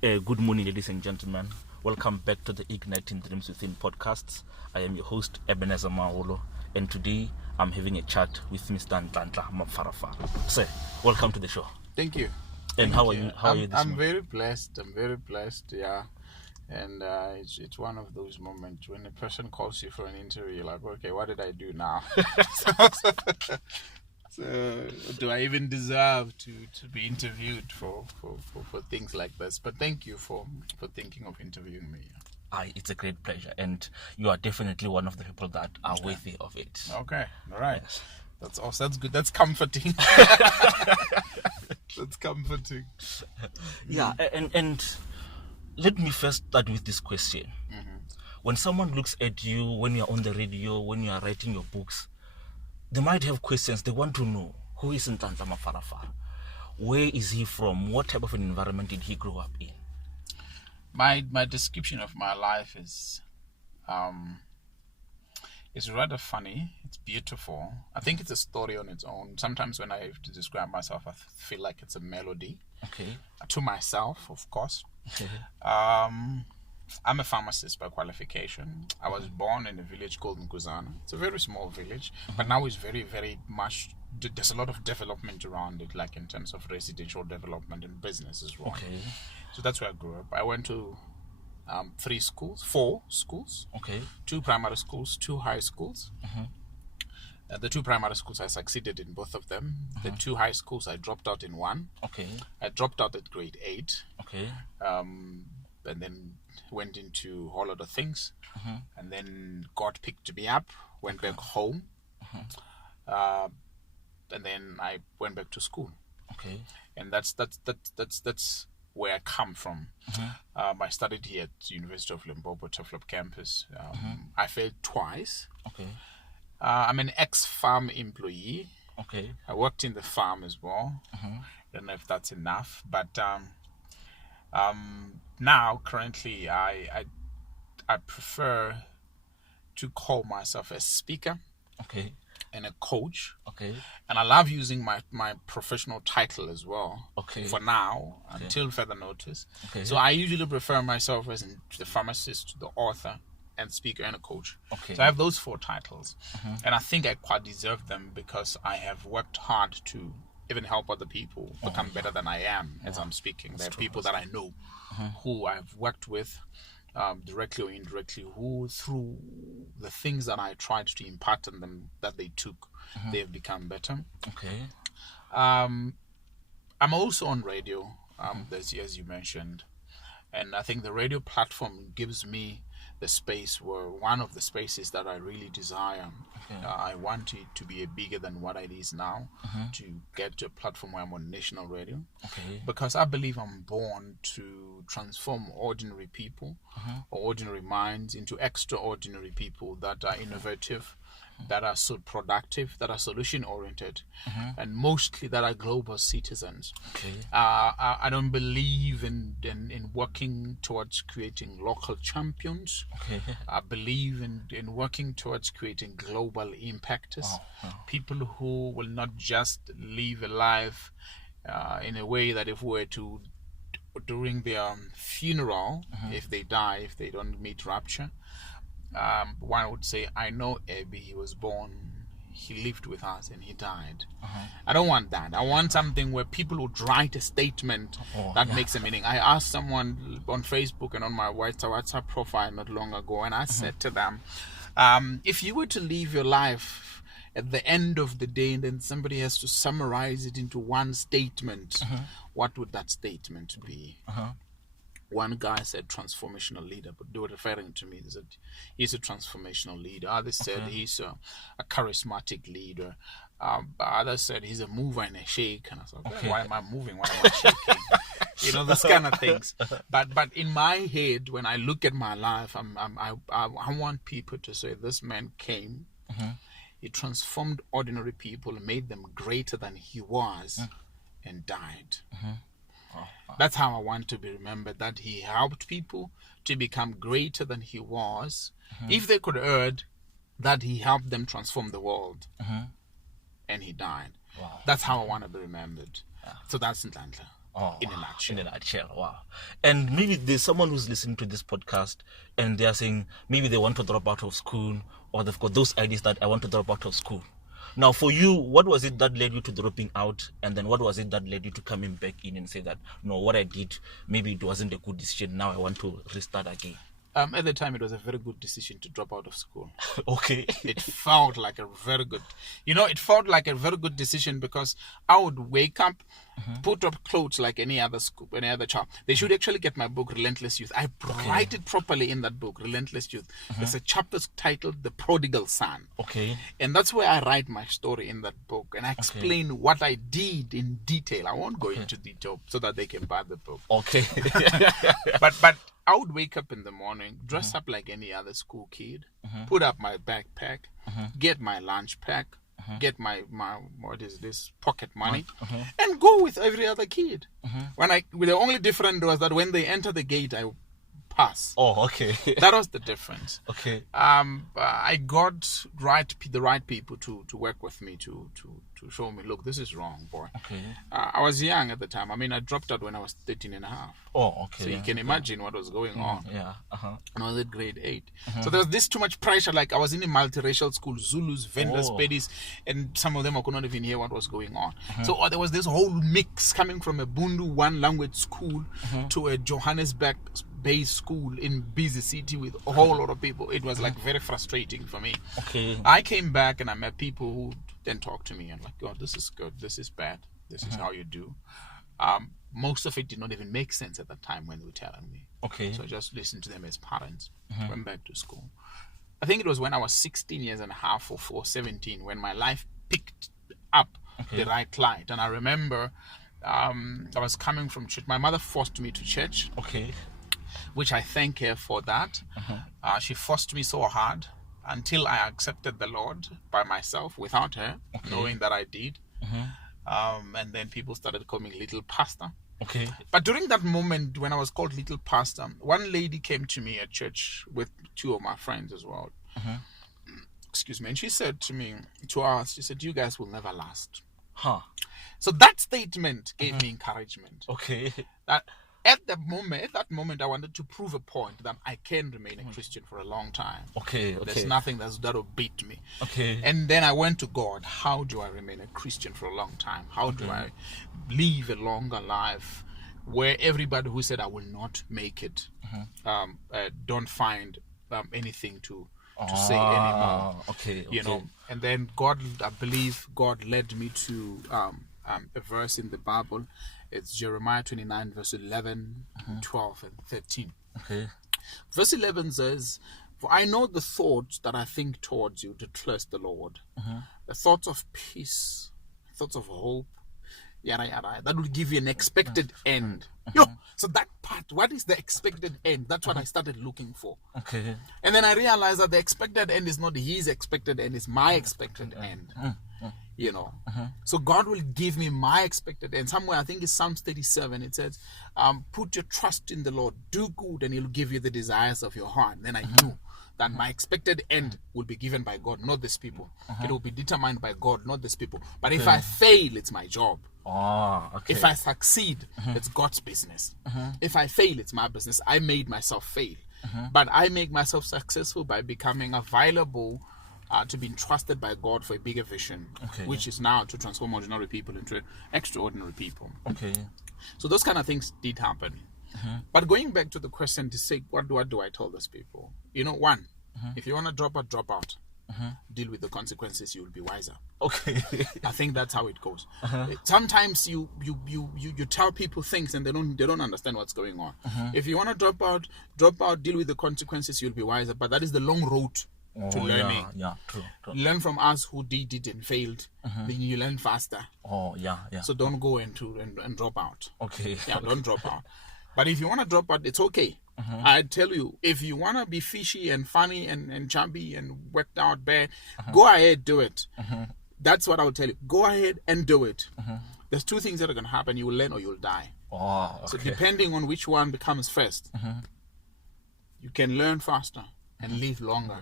Good morning, ladies and gentlemen. Welcome back to the Igniting Dreams Within podcasts. I am your host, Ebenezer Maholo, and today I'm having a chat with Mr. Nhlanhla Mafarafara. Sir, welcome to the show. Thank you. And how are you? How are you this I'm morning? very blessed. I'm very blessed. Yeah, and it's one of those moments when a person calls you for an interview. You're like, okay, what did I do now? So do I even deserve to be interviewed for things like this? But thank you for thinking of interviewing me. It's a great pleasure, and you are definitely one of the people that are worthy of it. Okay, all right. Yes. That's awesome. That's good. That's comforting. That's comforting. Yeah, and let me first start with this question. When someone looks at you, when you're on the radio, when you are writing your books, they might have questions. They want to know, who is Nhlanhla Mafarafara? Where is he from? What type of an environment did he grow up in? My description of my life is rather funny. It's beautiful. I think it's a story on its own. Sometimes when I have to describe myself, I feel like it's a melody. Okay. To myself, of course. Okay. I'm a pharmacist by qualification. I was born in a village called Nkuzana. It's a very small village, but now it's very, very much, there's a lot of development around it, like in terms of residential development and business as well. Okay. So that's where I grew up. I went to 4 schools. Okay. 2 primary schools, 2 high schools. The 2 primary schools, I succeeded in both of them. The 2 high schools, I dropped out in 1. Okay. I dropped out at grade 8. Okay. And then went into a whole lot of things. And then God picked me up, went back home. And then I went back to school. Okay. And that's where I come from. I studied here at University of Limpopo, Tuflop campus. I failed twice. Okay. I'm an ex-farm employee. Okay. I worked in the farm as well. Don't know if that's enough, but now currently I prefer to call myself a speaker. Okay. And a coach. Okay. And I love using my professional title as well. Okay. For now, until further notice. Okay. So I usually refer myself as the pharmacist, the author, and speaker, and a coach. Okay. So I have those 4 titles. And I think I quite deserve them because I have worked hard to even help other people become better than I am as I'm speaking. There are people that I know who I've worked with directly or indirectly, who through the things that I tried to impart on them that they took, they have become better. Okay. I'm also on radio, as you mentioned, and I think the radio platform gives me the space where one of the spaces that I really desire. I want it to be bigger than what it is now, to get to a platform where I'm on national radio. Okay. Because I believe I'm born to transform ordinary people or ordinary minds into extraordinary people that are innovative, that are so productive, that are solution oriented, and mostly that are global citizens. Okay. I don't believe in working towards creating local champions. Okay. I believe in working towards creating global impactors, people who will not just live a life in a way that if we were to, during their funeral, if they die, if they don't meet rapture, one would say, I know Abby, he was born, he lived with us, and he died. I don't want that. I want something where people would write a statement that makes a meaning. I asked someone on Facebook and on my WhatsApp profile not long ago, and I said to them, if you were to live your life at the end of the day and then somebody has to summarize it into one statement, what would that statement be? One guy said transformational leader, but they were referring to me. They said he's a transformational leader. Others said he's a charismatic leader. Others said he's a mover and a shake. And I thought, why am I moving? Why am I shaking? Those kind of things. But in my head, when I look at my life, I want people to say this man came. He transformed ordinary people, made them greater than he was, and died. That's how I want to be remembered, that he helped people to become greater than he was. If they could heard that he helped them transform the world, and he died. Wow. That's how I want to be remembered. So that's Nhlanhla. in a nutshell. In a nutshell, wow. And maybe there's someone who's listening to this podcast and they're saying maybe they want to drop out of school, or they've got those ideas that I want to drop out of school. Now, for you, what was it that led you to dropping out? And then what was it that led you to coming back in and say that, no, what I did, maybe it wasn't a good decision. Now I want to restart again. At the time, it was a very good decision to drop out of school. Okay. It felt like a very good, decision, because I would wake up, put up clothes like any other child. They should actually get my book, Relentless Youth. I write it properly in that book, Relentless Youth. There's a chapter titled The Prodigal Son. Okay. And that's where I write my story in that book. And I explain what I did in detail. I won't go into detail so that they can buy the book. Okay. But I would wake up in the morning, dress up like any other school kid, put up my backpack, get my lunch pack, get my pocket money, and go with every other kid. The only difference was that when they enter the gate, I pass. Oh, okay. That was the difference. Okay. I got the right people to work with me to show me, look, this is wrong, boy. Okay. I was young at the time. I mean, I dropped out when I was 13 and a half. Oh, okay. So you can imagine what was going on. Yeah. And I was at grade 8. So there was this too much pressure. Like, I was in a multiracial school, Zulus, Vendors, Pedis, and some of them I could not even hear what was going on. So there was this whole mix coming from a Bundu one language school to a Johannesburg-based school in busy city with a whole lot of people. It was like very frustrating for me. Okay. I came back and I met people who then talked to me and like, God, this is good, this is bad, this is how you do. Most of it did not even make sense at that time when they were telling me. Okay. So I just listened to them as parents, went back to school. I think it was when I was 16 years and a half or 17 when my life picked up the right light. And I remember I was coming from church. My mother forced me to church. Okay. Which I thank her for that. She forced me so hard until I accepted the Lord by myself without her, knowing that I did. And then people started calling me Little Pastor. Okay. But during that moment when I was called Little Pastor, one lady came to me at church with two of my friends as well. Excuse me. And she said to us, she said, you guys will never last. So that statement gave me encouragement. Okay. That at that moment, I wanted to prove a point that I can remain a Christian for a long time. Okay. There's nothing that'll beat me. Okay. And then I went to God. How do I remain a Christian for a long time? How do I live a longer life where everybody who said I will not make it don't find anything to say anymore? Okay. You know. And then I believe God led me to a verse in the Bible. It's Jeremiah 29, verse 11, 12, and 13. Okay. Verse 11 says, for I know the thoughts that I think towards you, declares the Lord. The thoughts of peace, thoughts of hope, yada, yada. That will give you an expected end. So that part, what is the expected end? That's what I started looking for. Okay. And then I realized that the expected end is not his expected end, it's my expected end. You know, so God will give me my expected end. Somewhere, I think it's Psalms 37, it says, put your trust in the Lord, do good, and he'll give you the desires of your heart. Then I knew that my expected end will be given by God, not these people. It will be determined by God, not these people. But if I fail, it's my job. If I succeed, it's God's business. If I fail, it's my business. I made myself fail. But I make myself successful by becoming available to be entrusted by God for a bigger vision, which is now to transform ordinary people into extraordinary people. Okay. So those kind of things did happen. But going back to the question to say, what do I tell those people? You know, one, if you want to drop out. Deal with the consequences, you will be wiser. Okay. I think that's how it goes. Sometimes you tell people things and they don't understand what's going on. If you want to drop out, deal with the consequences, you'll be wiser. But that is the long road to learning. Yeah, true. Learn from us who did it and failed. Then you learn faster. So don't go and drop out. Okay. Yeah, don't drop out. But if you want to drop out, it's okay. I tell you, if you want to be fishy and funny and chubby and worked out bad, go ahead, do it. That's what I would tell you. Go ahead and do it. There's two things that are going to happen. You will learn or you'll die. So depending on which one becomes first, you can learn faster and live longer.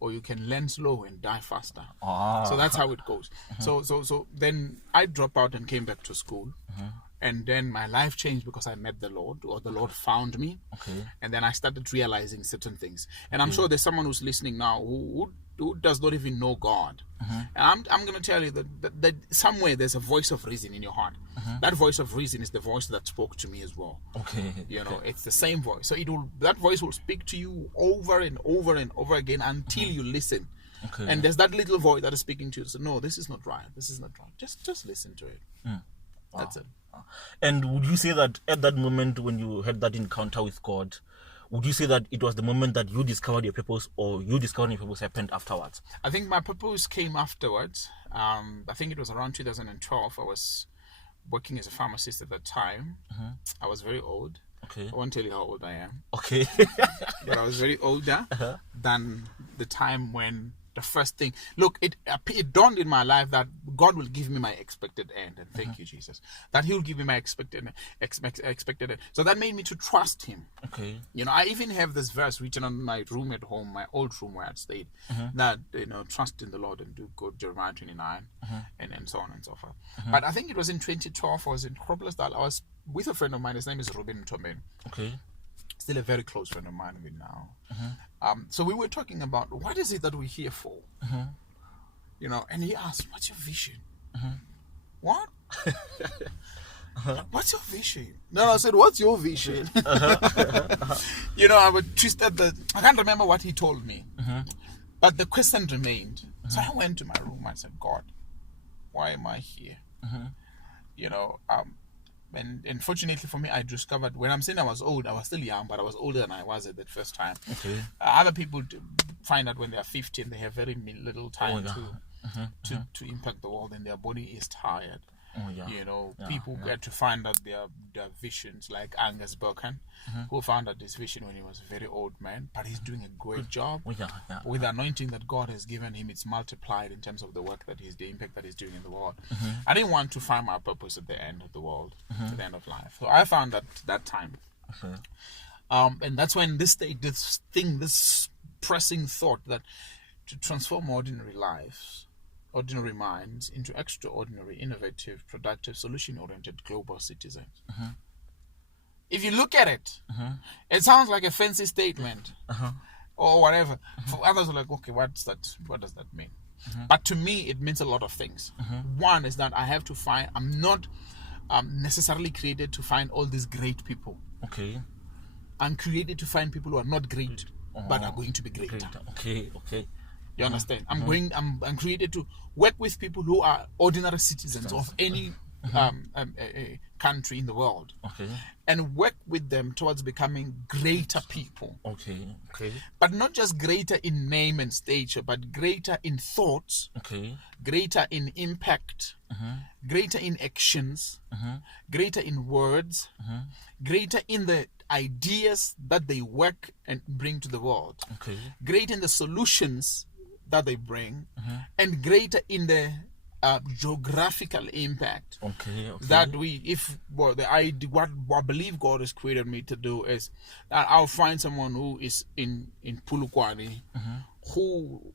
Or you can learn slow and die faster. So that's how it goes. So then I dropped out and came back to school. And then my life changed because I met the Lord, or the Lord found me. Okay. And then I started realizing certain things. And I'm sure there's someone who's listening now who does not even know God. And I'm going to tell you that somewhere there's a voice of reason in your heart. That voice of reason is the voice that spoke to me as well. Okay. You know, it's the same voice. So that voice will speak to you over and over and over again until you listen. Okay. And there's that little voice that is speaking to you. So no, this is not right. This is not right. Just listen to it. That's it. And would you say that at that moment when you had that encounter with God, would you say that it was the moment that you discovered your purpose, or you discovering your purpose happened afterwards? I think my purpose came afterwards. I think it was around 2012. I was working as a pharmacist at that time. I was very old. Okay. I won't tell you how old I am. Okay. But I was very older than the time when the first thing. Look, it dawned in my life that God will give me my expected end, and thank you, Jesus, that He will give me my expected end. So that made me to trust Him. Okay. You know, I even have this verse written on my room at home, my old room where I'd stayed, that, you know, trust in the Lord and do good, Jeremiah 29, and so on and so forth. But I think it was in 2012, I was in Groblersdal. I was with a friend of mine. His name is Ruben. Okay. Still a very close friend of mine even now. So we were talking about what is it that we're here for, you know, and he asked, what's your vision? What? What's your vision? No, I said, what's your vision? You know, I would twist at I can't remember what he told me, but the question remained. So I went to my room. I said, God, why am I here? You know, and fortunately for me, I discovered, when I'm saying I was old, I was still young, but I was older than I was at that first time. Okay. Other people find out when they're 50 and they have very little time to impact the world, and their body is tired. You know, people get to find out their visions, like Angus Burkan, who found out his vision when he was a very old man, but he's doing a great job. With the anointing that God has given him, it's multiplied in terms of the work that the impact that he's doing in the world. I didn't want to find my purpose at the end of the world, at the end of life. So I found that time. And that's when this pressing thought that to transform ordinary lives, ordinary minds into extraordinary, innovative, productive, solution-oriented global citizens. If you look at it, it sounds like a fancy statement or whatever. For others, are like, okay, what does that mean? But to me, it means a lot of things. One is that I have to find, I'm not necessarily created to find all these great people. Okay. I'm created to find people who are not great, but are going to be great. Okay. You understand? I'm created to work with people who are ordinary citizens of any country in the world. Okay. And work with them towards becoming greater people. Okay. But not just greater in name and stature, but greater in thoughts. Okay. Greater in impact. Greater in actions. Greater in words. Greater in the ideas that they work and bring to the world. Okay. Greater in the solutions that they bring, and greater in the geographical impact. Okay. That what I believe God has created me to do is that I'll find someone who is in Pulukwani,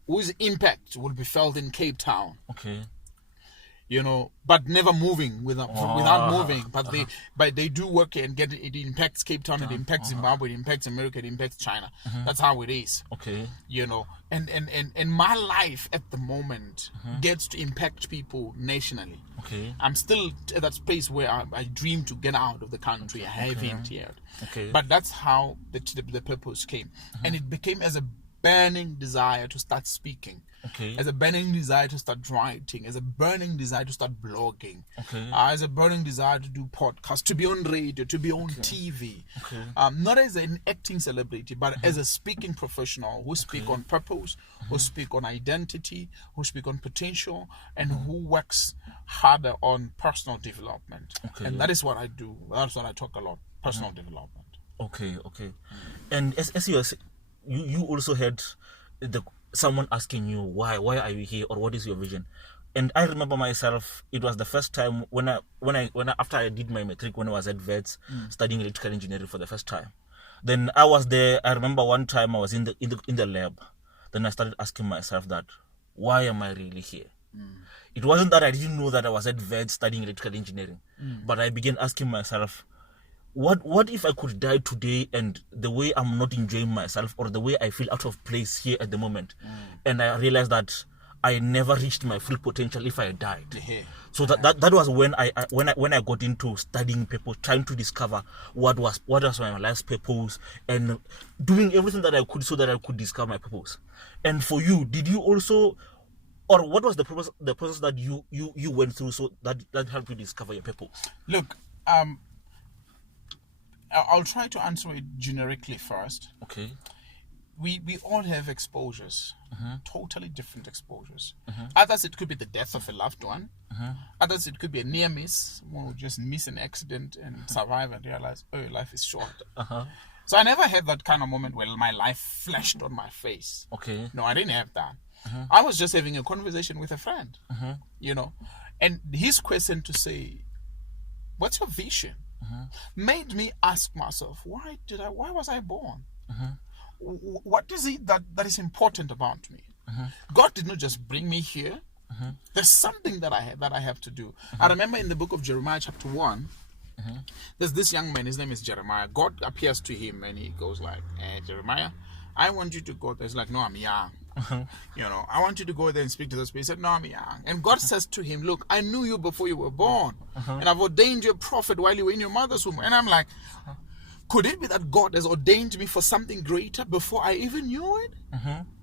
whose impact will be felt in Cape Town. Okay. You know, but never moving without moving. But they do work and get it impacts Cape Town, it impacts Zimbabwe, it impacts America, it impacts China. That's how it is. Okay. You know, and my life at the moment gets to impact people nationally. Okay. I'm still at that space where I dream to get out of the country. I haven't yet. Okay. But that's how the purpose came, and it became as a burning desire to start speaking. Okay. As a burning desire to start writing, as a burning desire to start blogging, as a burning desire to do podcasts, to be on radio, to be on TV. Not as an acting celebrity, but as a speaking professional who speak on purpose, who speak on identity, who speak on potential, and who works harder on personal development. And that is what I do. That's what I talk a lot, personal development. Okay. And as you also had someone asking you why are you here, or what is your vision? And I remember myself, it was the first time when I after I did my matric, when I was at Vets studying electrical engineering for the first time. Then I was there. I remember one time I was in the lab. Then I started asking myself that, why am I really here? It wasn't that I didn't know that I was at VET studying electrical engineering, but I began asking myself, what if I could die today and the way I'm not enjoying myself or the way I feel out of place here at the moment, and I realized that I never reached my full potential if I died. So that was when I got into studying purpose, trying to discover what was my life's purpose, and doing everything that I could so that I could discover my purpose. And for you, did you also, or what was the process that you went through so that helped you discover your purpose? Look, I'll try to answer it generically first. Okay. We all have exposures, totally different exposures. Others, it could be the death of a loved one. Others, it could be a near miss. One will just miss an accident and survive and realize, oh, life is short. So I never had that kind of moment where my life flashed on my face. Okay. No, I didn't have that. I was just having a conversation with a friend, and his question to say, what's your vision? Made me ask myself, why was I born? What is it that is important about me? God did not just bring me here. There's something that I have to do. I remember in the book of Jeremiah chapter 1, there's this young man, his name is Jeremiah. God appears to him and he goes like, Jeremiah, I want you to go there. He's like, no, I'm young. I want you to go there and speak to this place. He said, no, I'm young. And God says to him, look, I knew you before you were born. And I've ordained you a prophet while you were in your mother's womb. And I'm like, could it be that God has ordained me for something greater before I even knew it?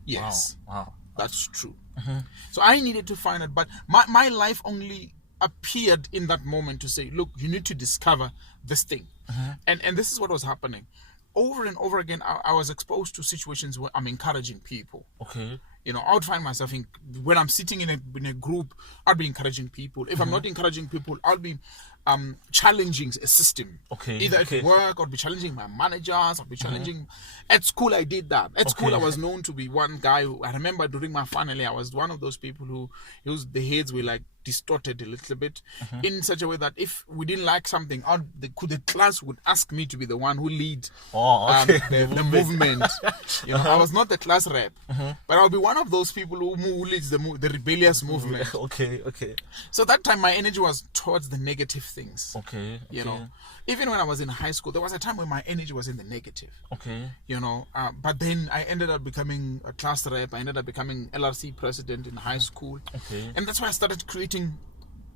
Yes. Wow. That's true. So I needed to find it. But my life only appeared in that moment to say, look, you need to discover this thing. And this is what was happening. Over and over again, I was exposed to situations where I'm encouraging people. Okay. I would find myself when I'm sitting in a group, I'll be encouraging people. If I'm not encouraging people, I'll be challenging a system. Okay. Either at work, I'll be challenging my managers, I'll be challenging. At school, I did that. At school, I was known to be one guy who, I remember during my final year, I was one of those people who the heads were like distorted a little bit in such a way that if we didn't like something, the class would ask me to be the one who leads the movement. I was not the class rep, but I'll be one of those people who leads the rebellious movement. Okay. So that time my energy was towards the negative things. Okay. Even when I was in high school, there was a time when my energy was in the negative. Okay. But then I ended up becoming a class rep. I ended up becoming LRC president in high school. Okay. And that's why I started creating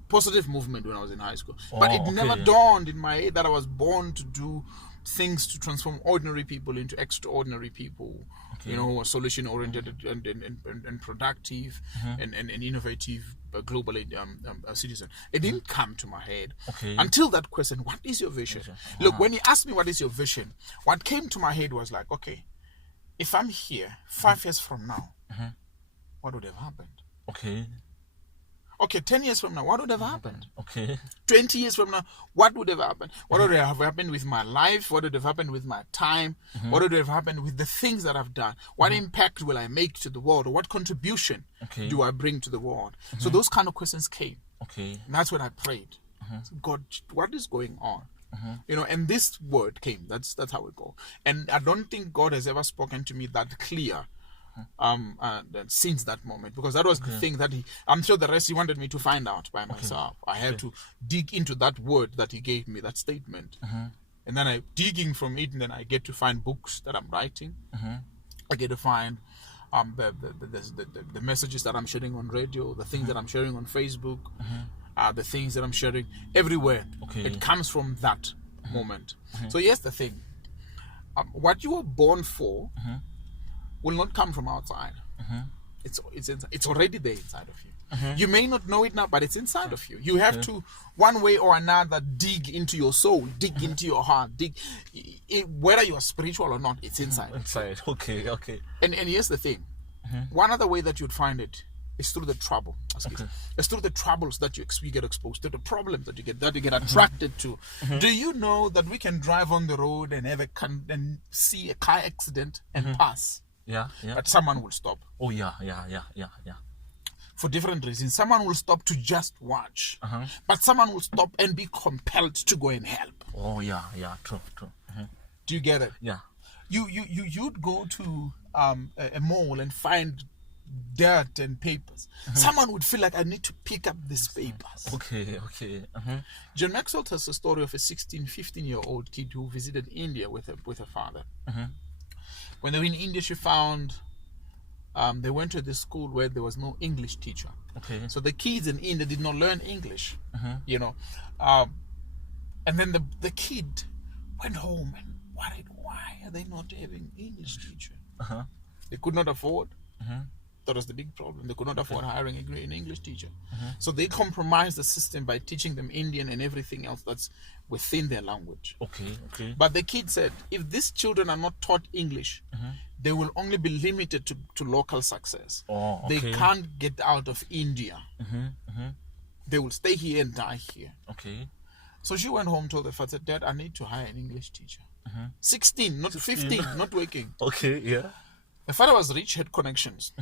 positive movement when I was in high school. But it never dawned in my head that I was born to do things to transform ordinary people into extraordinary people. Who are solution oriented and productive and innovative global citizen. It didn't come to my head until that question, what is your vision? Look, when he asked me what is your vision, what came to my head was like, okay, if I'm here 5 years from now, what would have happened? Okay, 10 years from now, what would have happened? 20 years from now, what would have happened? What would have happened with my life? What would have happened with my time? What would have happened with the things that I've done? What impact will I make to the world? Or what contribution do I bring to the world? So those kind of questions came. And that's when I prayed. God, what is going on? And this word came. That's how it goes. And I don't think God has ever spoken to me that clear since that moment, because that was the thing that I'm sure the rest he wanted me to find out by myself. I had to dig into that word that he gave me, that statement, and then I digging from it, and then I get to find books that I'm writing. I get to find the messages that I'm sharing on radio, the things that I'm sharing on Facebook, the things that I'm sharing everywhere. It comes from that moment. So here's the thing: what you were born for will not come from outside. It's already there inside of you. You may not know it now, but it's inside of you. You have to, one way or another, dig into your soul, dig into your heart, whether you are spiritual or not, it's inside. Okay. And here's the thing: one other way that you'd find it is through the trouble. It's through the troubles that you get exposed to, the problems that you get attracted to. Do you know that we can drive on the road and and see a car accident and pass? Yeah. But someone will stop. Oh, yeah. For different reasons. Someone will stop to just watch. But someone will stop and be compelled to go and help. Oh, yeah. True. Do you get it? Yeah. You'd go to a mall and find dirt and papers. Someone would feel like, I need to pick up these papers. Okay. John Maxwell tells the story of a 16, 15-year-old kid who visited India with her father. When they were in India, she found they went to this school where there was no English teacher. Okay. So the kids in India did not learn English, you know. And then the kid went home and worried, why are they not having English teacher? They could not afford. That was the big problem. They could not afford hiring an English teacher. So they compromised the system by teaching them Indian and everything else that's within their language. Okay. But the kid said, if these children are not taught English, they will only be limited to local success. Oh, okay. They can't get out of India. They will stay here and die here. Okay. So she went home, told the father, Dad, I need to hire an English teacher. 16, not 15, not working. Okay, yeah. The father was rich, had connections.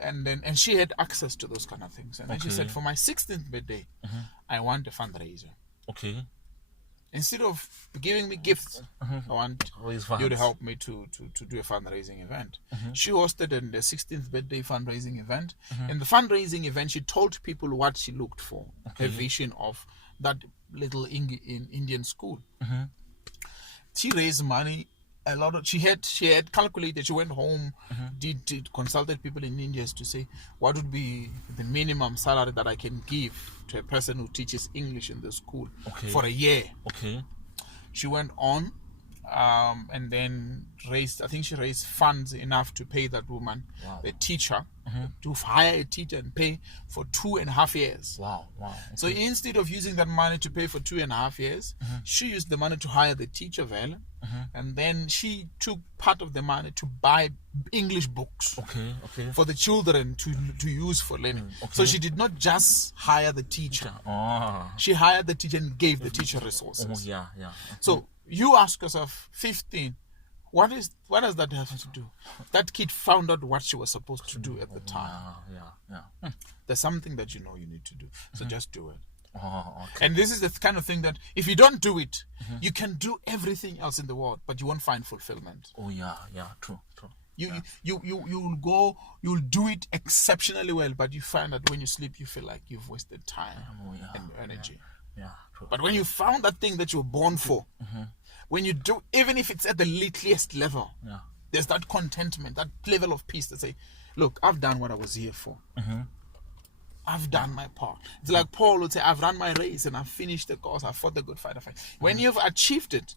And she had access to those kind of things. And then she said, for my 16th birthday, I want a fundraiser. Okay. Instead of giving me gifts, I want you to help me to do a fundraising event. She hosted the 16th birthday fundraising event. In the fundraising event, she told people what she looked for, her vision of that little Indian school. She raised money. She had calculated. She went home, did consulted people in India to say what would be the minimum salary that I can give to a person who teaches English in the school for a year. Okay. She went on, and then raised funds enough to pay that woman, the teacher, to hire a teacher and pay for 2.5 years. Wow. Okay. So instead of using that money to pay for 2.5 years, she used the money to hire the teacher, and then she took part of the money to buy English books for the children to use for learning. So she did not just hire the teacher. She hired the teacher and gave the teacher resources. Yeah. So you ask yourself, 15, what does that have to do? That kid found out what she was supposed to do at the time. Yeah. There's something that you know you need to do. So just do it. Okay. And this is the kind of thing that if you don't do it, you can do everything else in the world, but you won't find fulfillment. True. You'll do it exceptionally well, but you find that when you sleep, you feel like you've wasted time and energy. Yeah, true. But when you found that thing that you were born for, when you do, even if it's at the littlest level, there's that contentment, that level of peace that say, look, I've done what I was here for. I've done my part. It's like Paul would say, I've run my race and I've finished the course. I've fought the good fight of faith. When you've achieved it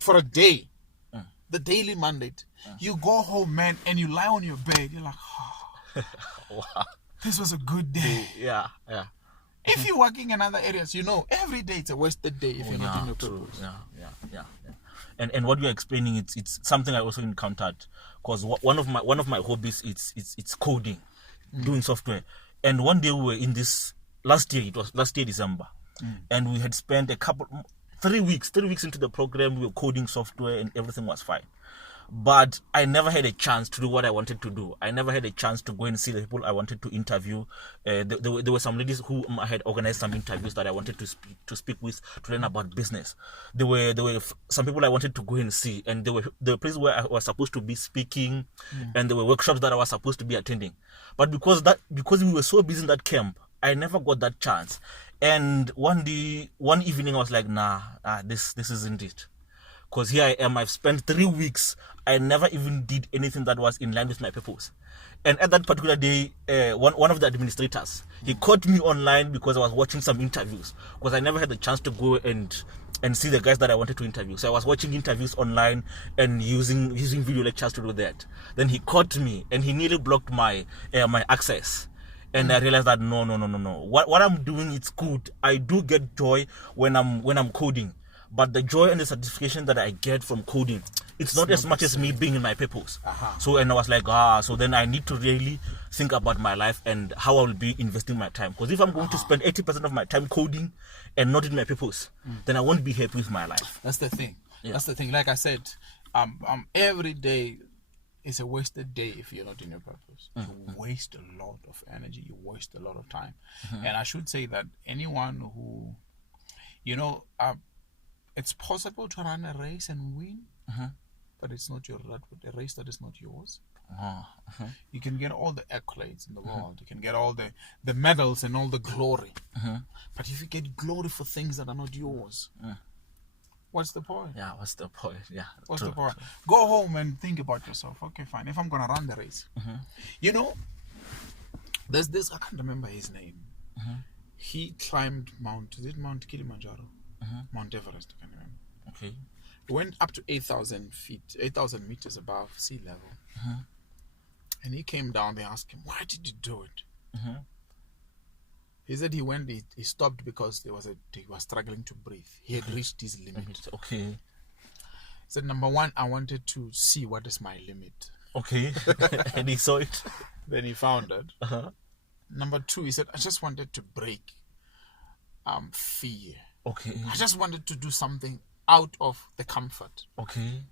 for a day, the daily mandate, you go home, man, and you lie on your bed. You're like, wow. This was a good day. Yeah. If you're working in other areas, you know, every day it's a wasted day if you're not in your purpose. Yeah. And what you're explaining, it's something I also encountered, because one of my hobbies it's coding, doing software. And one day we were in this last year December, and we had spent 3 weeks into the program. We were coding software and everything was fine. But I never had a chance to do what I wanted to do. I never had a chance to go and see the people I wanted to interview. There were some ladies who I had organized some interviews that I wanted to speak with, to learn about business. There were some people I wanted to go and see, and there were places where I was supposed to be speaking, and there were workshops that I was supposed to be attending. But because we were so busy in that camp, I never got that chance. And one evening I was like, this isn't it. Because here I am, I've spent 3 weeks, I never even did anything that was in line with my purpose. And at that particular day, one of the administrators, he caught me online because I was watching some interviews. Because I never had the chance to go and see the guys that I wanted to interview. So I was watching interviews online and using video lectures to do that. Then he caught me and he nearly blocked my access. And I realized that no. What I'm doing, it's good. I do get joy when I'm coding. But the joy and the satisfaction that I get from coding, it's not as much as me being in my purpose. So, and I was like, so then I need to really think about my life and how I will be investing my time. Because if I'm going to spend 80% of my time coding and not in my purpose, then I won't be happy with my life. That's the thing. Like I said, every day is a wasted day if you're not in your purpose. You waste a lot of energy. You waste a lot of time. And I should say that anyone who, it's possible to run a race and win, but it's not a race that is not yours. You can get all the accolades in the world. You can get all the medals and all the glory. But if you get glory for things that are not yours, what's the point? Yeah, what's the point? Yeah. What's True, the point? true. Go home and think about yourself. Okay, fine. If I'm going to run the race. You know, there's this, I can't remember his name. He climbed Mount Kilimanjaro? Mount Everest, I can't remember. Okay. He went up to 8,000 feet, 8,000 meters above sea level. And he came down, they asked him, why did you do it? He said he stopped because he was struggling to breathe. He had reached his limit. Okay. He said, number one, I wanted to see what is my limit. Okay. And he saw it. Then he found it. Number two, he said, I just wanted to break fear. Okay. I just wanted to do something out of the comfort. Okay.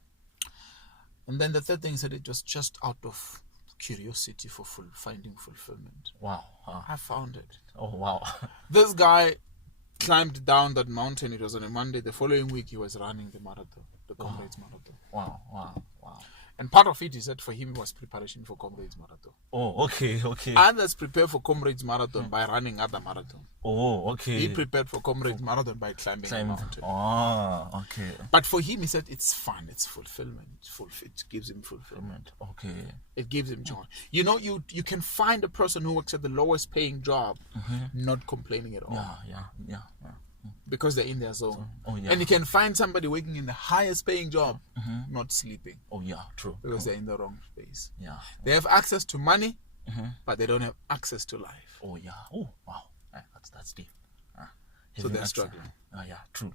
And then the third thing, he said, it was just out of curiosity for finding fulfillment. Wow. I found it. Oh, wow. This guy climbed down that mountain. It was on a Monday. The following week, he was running the marathon, the Comrades Marathon. Wow, wow, wow. And part of it, he said, for him, was preparation for Comrades Marathon. Oh, okay, okay. Others prepare for Comrades Marathon by running other marathons. Oh, okay. He prepared for Comrades Marathon by climbing a mountain. Oh, okay. But for him, he said, it's fun, it's fulfillment. It gives him fulfillment. Okay. It gives him joy. You know, you can find a person who works at the lowest paying job not complaining at all. Yeah. Because they're in their zone. Oh, yeah. And you can find somebody working in the highest paying job not sleeping. Oh, yeah, true. Because they're in the wrong space. Yeah. They have access to money, but they don't have access to life. Oh, yeah. Oh, wow. That's deep. So they're struggling. Yeah, true.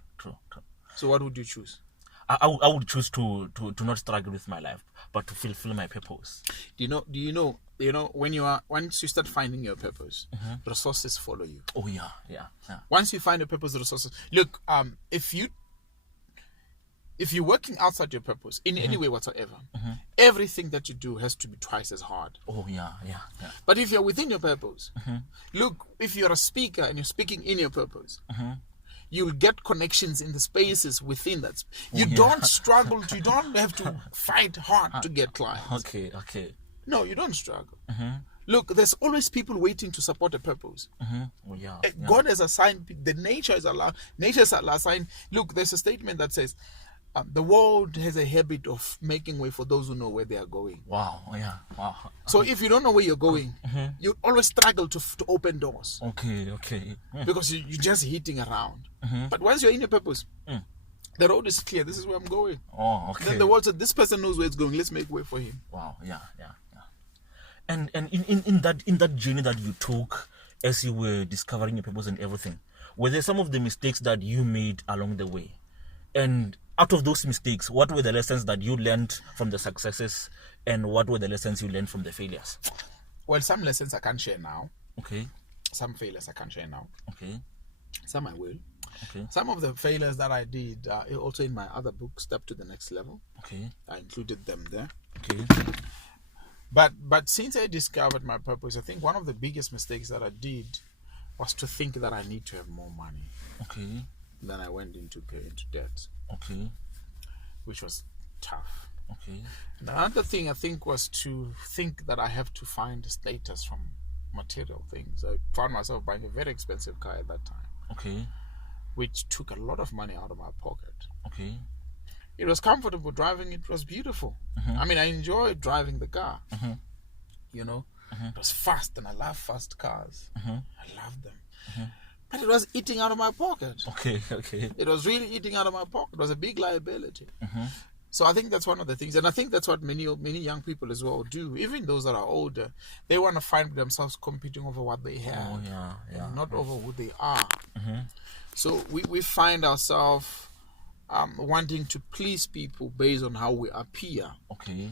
So what would you choose? I would choose to not struggle with my life, but to fulfill my purpose. Do you know once you start finding your purpose, resources follow you. Oh, yeah. Once you find a purpose, resources. Look, if you're working outside your purpose in any way whatsoever, everything that you do has to be twice as hard. Oh, yeah. But if you're within your purpose, look, if you're a speaker and you're speaking in your purpose, you'll get connections in the spaces within that. You don't struggle. You don't have to fight hard to get clients. Okay. No, you don't struggle. Look, there's always people waiting to support a purpose. Oh, yeah. God has assigned, the nature is assigned. Look, there's a statement that says, the world has a habit of making way for those who know where they are going. Wow, yeah, wow. So if you don't know where you're going, you always struggle to open doors. Okay. Because you're just hitting around. But once you're in your purpose, the road is clear. This is where I'm going. Oh, okay. Then the world said, this person knows where it's going. Let's make way for him. Wow, yeah. And in that journey that you took as you were discovering your purpose and everything, were there some of the mistakes that you made along the way? And out of those mistakes, what were the lessons that you learned from the successes, and what were the lessons you learned from the failures? Well, some lessons I can't share now. Okay. Some failures I can't share now. Okay. Some I will. Okay. Some of the failures that I did also in my other book, Step to the Next Level. Okay. I included them there. Okay. But since I discovered my purpose, I think one of the biggest mistakes that I did was to think that I need to have more money. Okay. Then I went into debt. Okay. Which was tough. Okay. And another thing I think was to think that I have to find status from material things. I found myself buying a very expensive car at that time. Okay. Which took a lot of money out of my pocket. Okay. It was comfortable driving. It was beautiful. I mean, I enjoyed driving the car. You know, it was fast, and I love fast cars. I love them. But it was eating out of my pocket. Okay. It was really eating out of my pocket. It was a big liability. So I think that's one of the things. And I think that's what many young people as well do. Even those that are older, they want to find themselves competing over what they have. Oh, yeah. And not over who they are. So we find ourselves wanting to please people based on how we appear. Okay.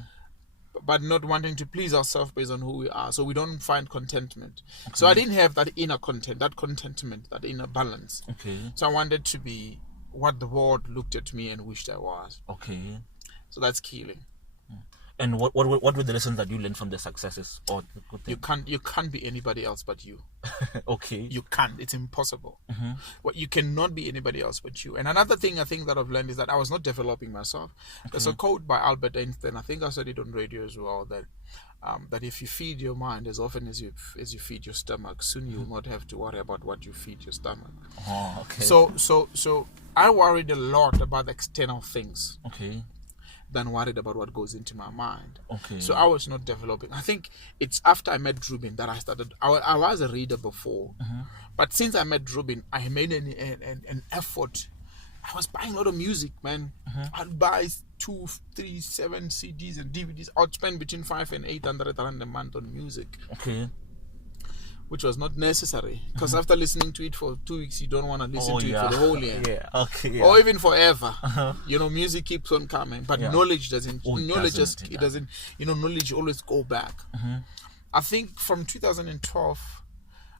But not wanting to please ourselves based on who we are. So we don't find contentment. So I didn't have that inner contentment, that inner balance. Okay. So I wanted to be what the world looked at me and wished I was. Okay. So that's killing. And what were the lessons that you learned from the successes or the good things? You can't be anybody else but you. Okay. You can't. It's impossible. What you cannot be anybody else but you. And another thing I think that I've learned is that I was not developing myself. There's a quote by Albert Einstein. I think I said it on radio as well, that that if you feed your mind as often as you feed your stomach, soon you will not have to worry about what you feed your stomach. Oh, okay. So I worried a lot about external things. Okay. Than worried about what goes into my mind. Okay. So I was not developing. I think it's after I met Ruben that I started. I was a reader before, but since I met Ruben, I made an effort. I was buying a lot of music, man. I'd buy 2, 3, 7 CDs and DVDs. I'd spend between 500 and 800 rand a month on music. Okay. Which was not necessary, because after listening to it for 2 weeks, you don't want to listen to it for the whole year. Yeah. Okay. Yeah. Or even forever. Music keeps on coming, but knowledge doesn't. Knowledge always go back. I think from 2012,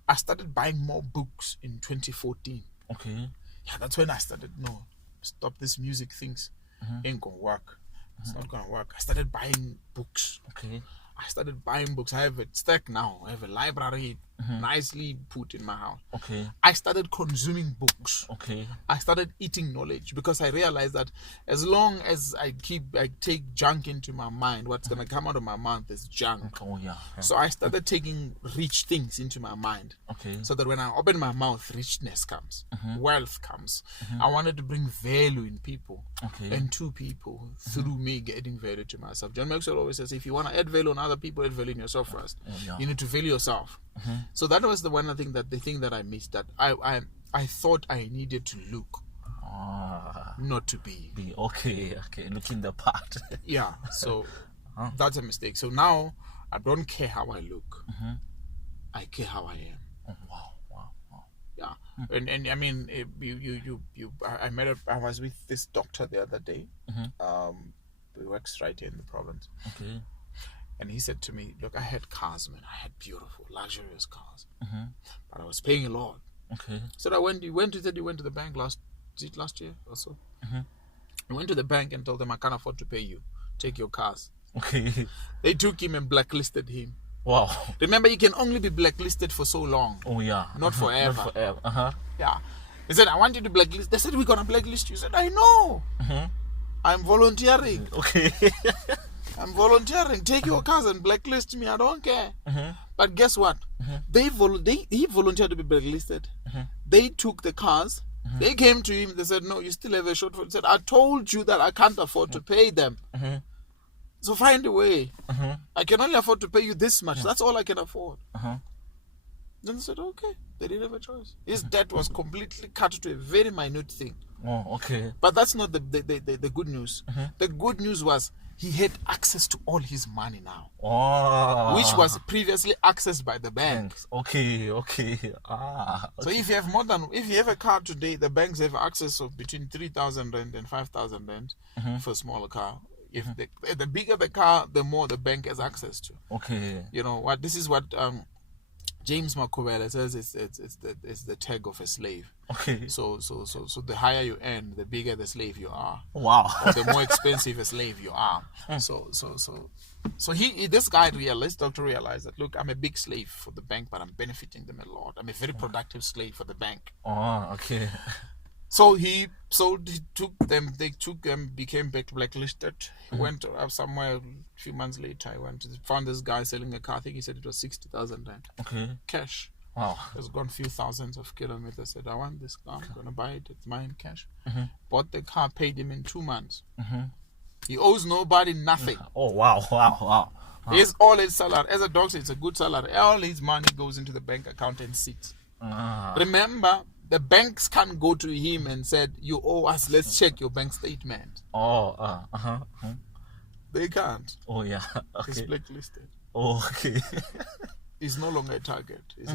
I started buying more books in 2014. Okay. Yeah, that's when I started. No, stop this music things. Ain't gonna work. It's not gonna work. I started buying books. Okay. I started buying books. I have a stack now. I have a library nicely put in my house. Okay. I started consuming books. Okay. I started eating knowledge, because I realized that as long as I take junk into my mind, what's going to come out of my mouth is junk. Oh, yeah. So I started taking rich things into my mind. Okay. So that when I open my mouth, richness comes, wealth comes. I wanted to bring value in people and to people through me getting value to myself. John Maxwell always says, if you want to add value on other people, add value in yourself first. You need to value yourself. So that was the thing that I missed, that I thought I needed to look, not to be. Okay, looking the part. Yeah, so that's a mistake. So now I don't care how I look. I care how I am. Oh, wow. Yeah, and I mean, I was with this doctor the other day. We works right here in the province. Okay. And he said to me, look, I had cars, man. I had beautiful, luxurious cars. But I was paying a lot. Okay. So he went to the bank last year or so? He went to the bank and told them, I can't afford to pay you. Take your cars. Okay. They took him and blacklisted him. Wow. Remember, you can only be blacklisted for so long. Oh, yeah. Not forever. Not forever. Yeah. He said, I want you to blacklist. They said, we're going to blacklist you. He said, I know. I'm volunteering. Okay. I'm volunteering. Take your cars and blacklist me. I don't care. But guess what? He volunteered to be blacklisted. They took the cars. They came to him. They said, no, you still have a shortfall. He said, I told you that I can't afford to pay them. So find a way. I can only afford to pay you this much. That's all I can afford. Then they said, okay. They didn't have a choice. His debt was completely cut to a very minute thing. Oh, okay. But that's not the good news. The good news was he had access to all his money now. Oh. Which was previously accessed by the bank. Okay. So if you have a car today, the banks have access of between 3,000 rand and 5,000 rand for a smaller car. If the bigger the car, the more the bank has access to. Okay. You know what? This is what James Makubele says. It's the tag of a slave. Okay. So the higher you earn, the bigger the slave you are. Wow. Or the more expensive a slave you are. So this doctor realized that, look, I'm a big slave for the bank, but I'm benefiting them a lot. I'm a very productive slave for the bank. Oh, okay. So he took them. They took them, became blacklisted. He went up somewhere a few months later. Found this guy selling a car. I think he said it was 60,000 rand. Okay. Cash. Wow. Has gone a few thousands of kilometers. Said, I want this car. I'm gonna buy it. It's mine, cash. Bought the car. Paid him in 2 months. He owes nobody nothing. Oh, wow. He's all his salary. As a doctor, it's a good salary. All his money goes into the bank account and sits. Remember, the banks can't go to him and said, you owe us, let's check your bank statement. They can't. Oh, yeah. Okay. He's blacklisted. Oh, okay. He's no longer a target. He's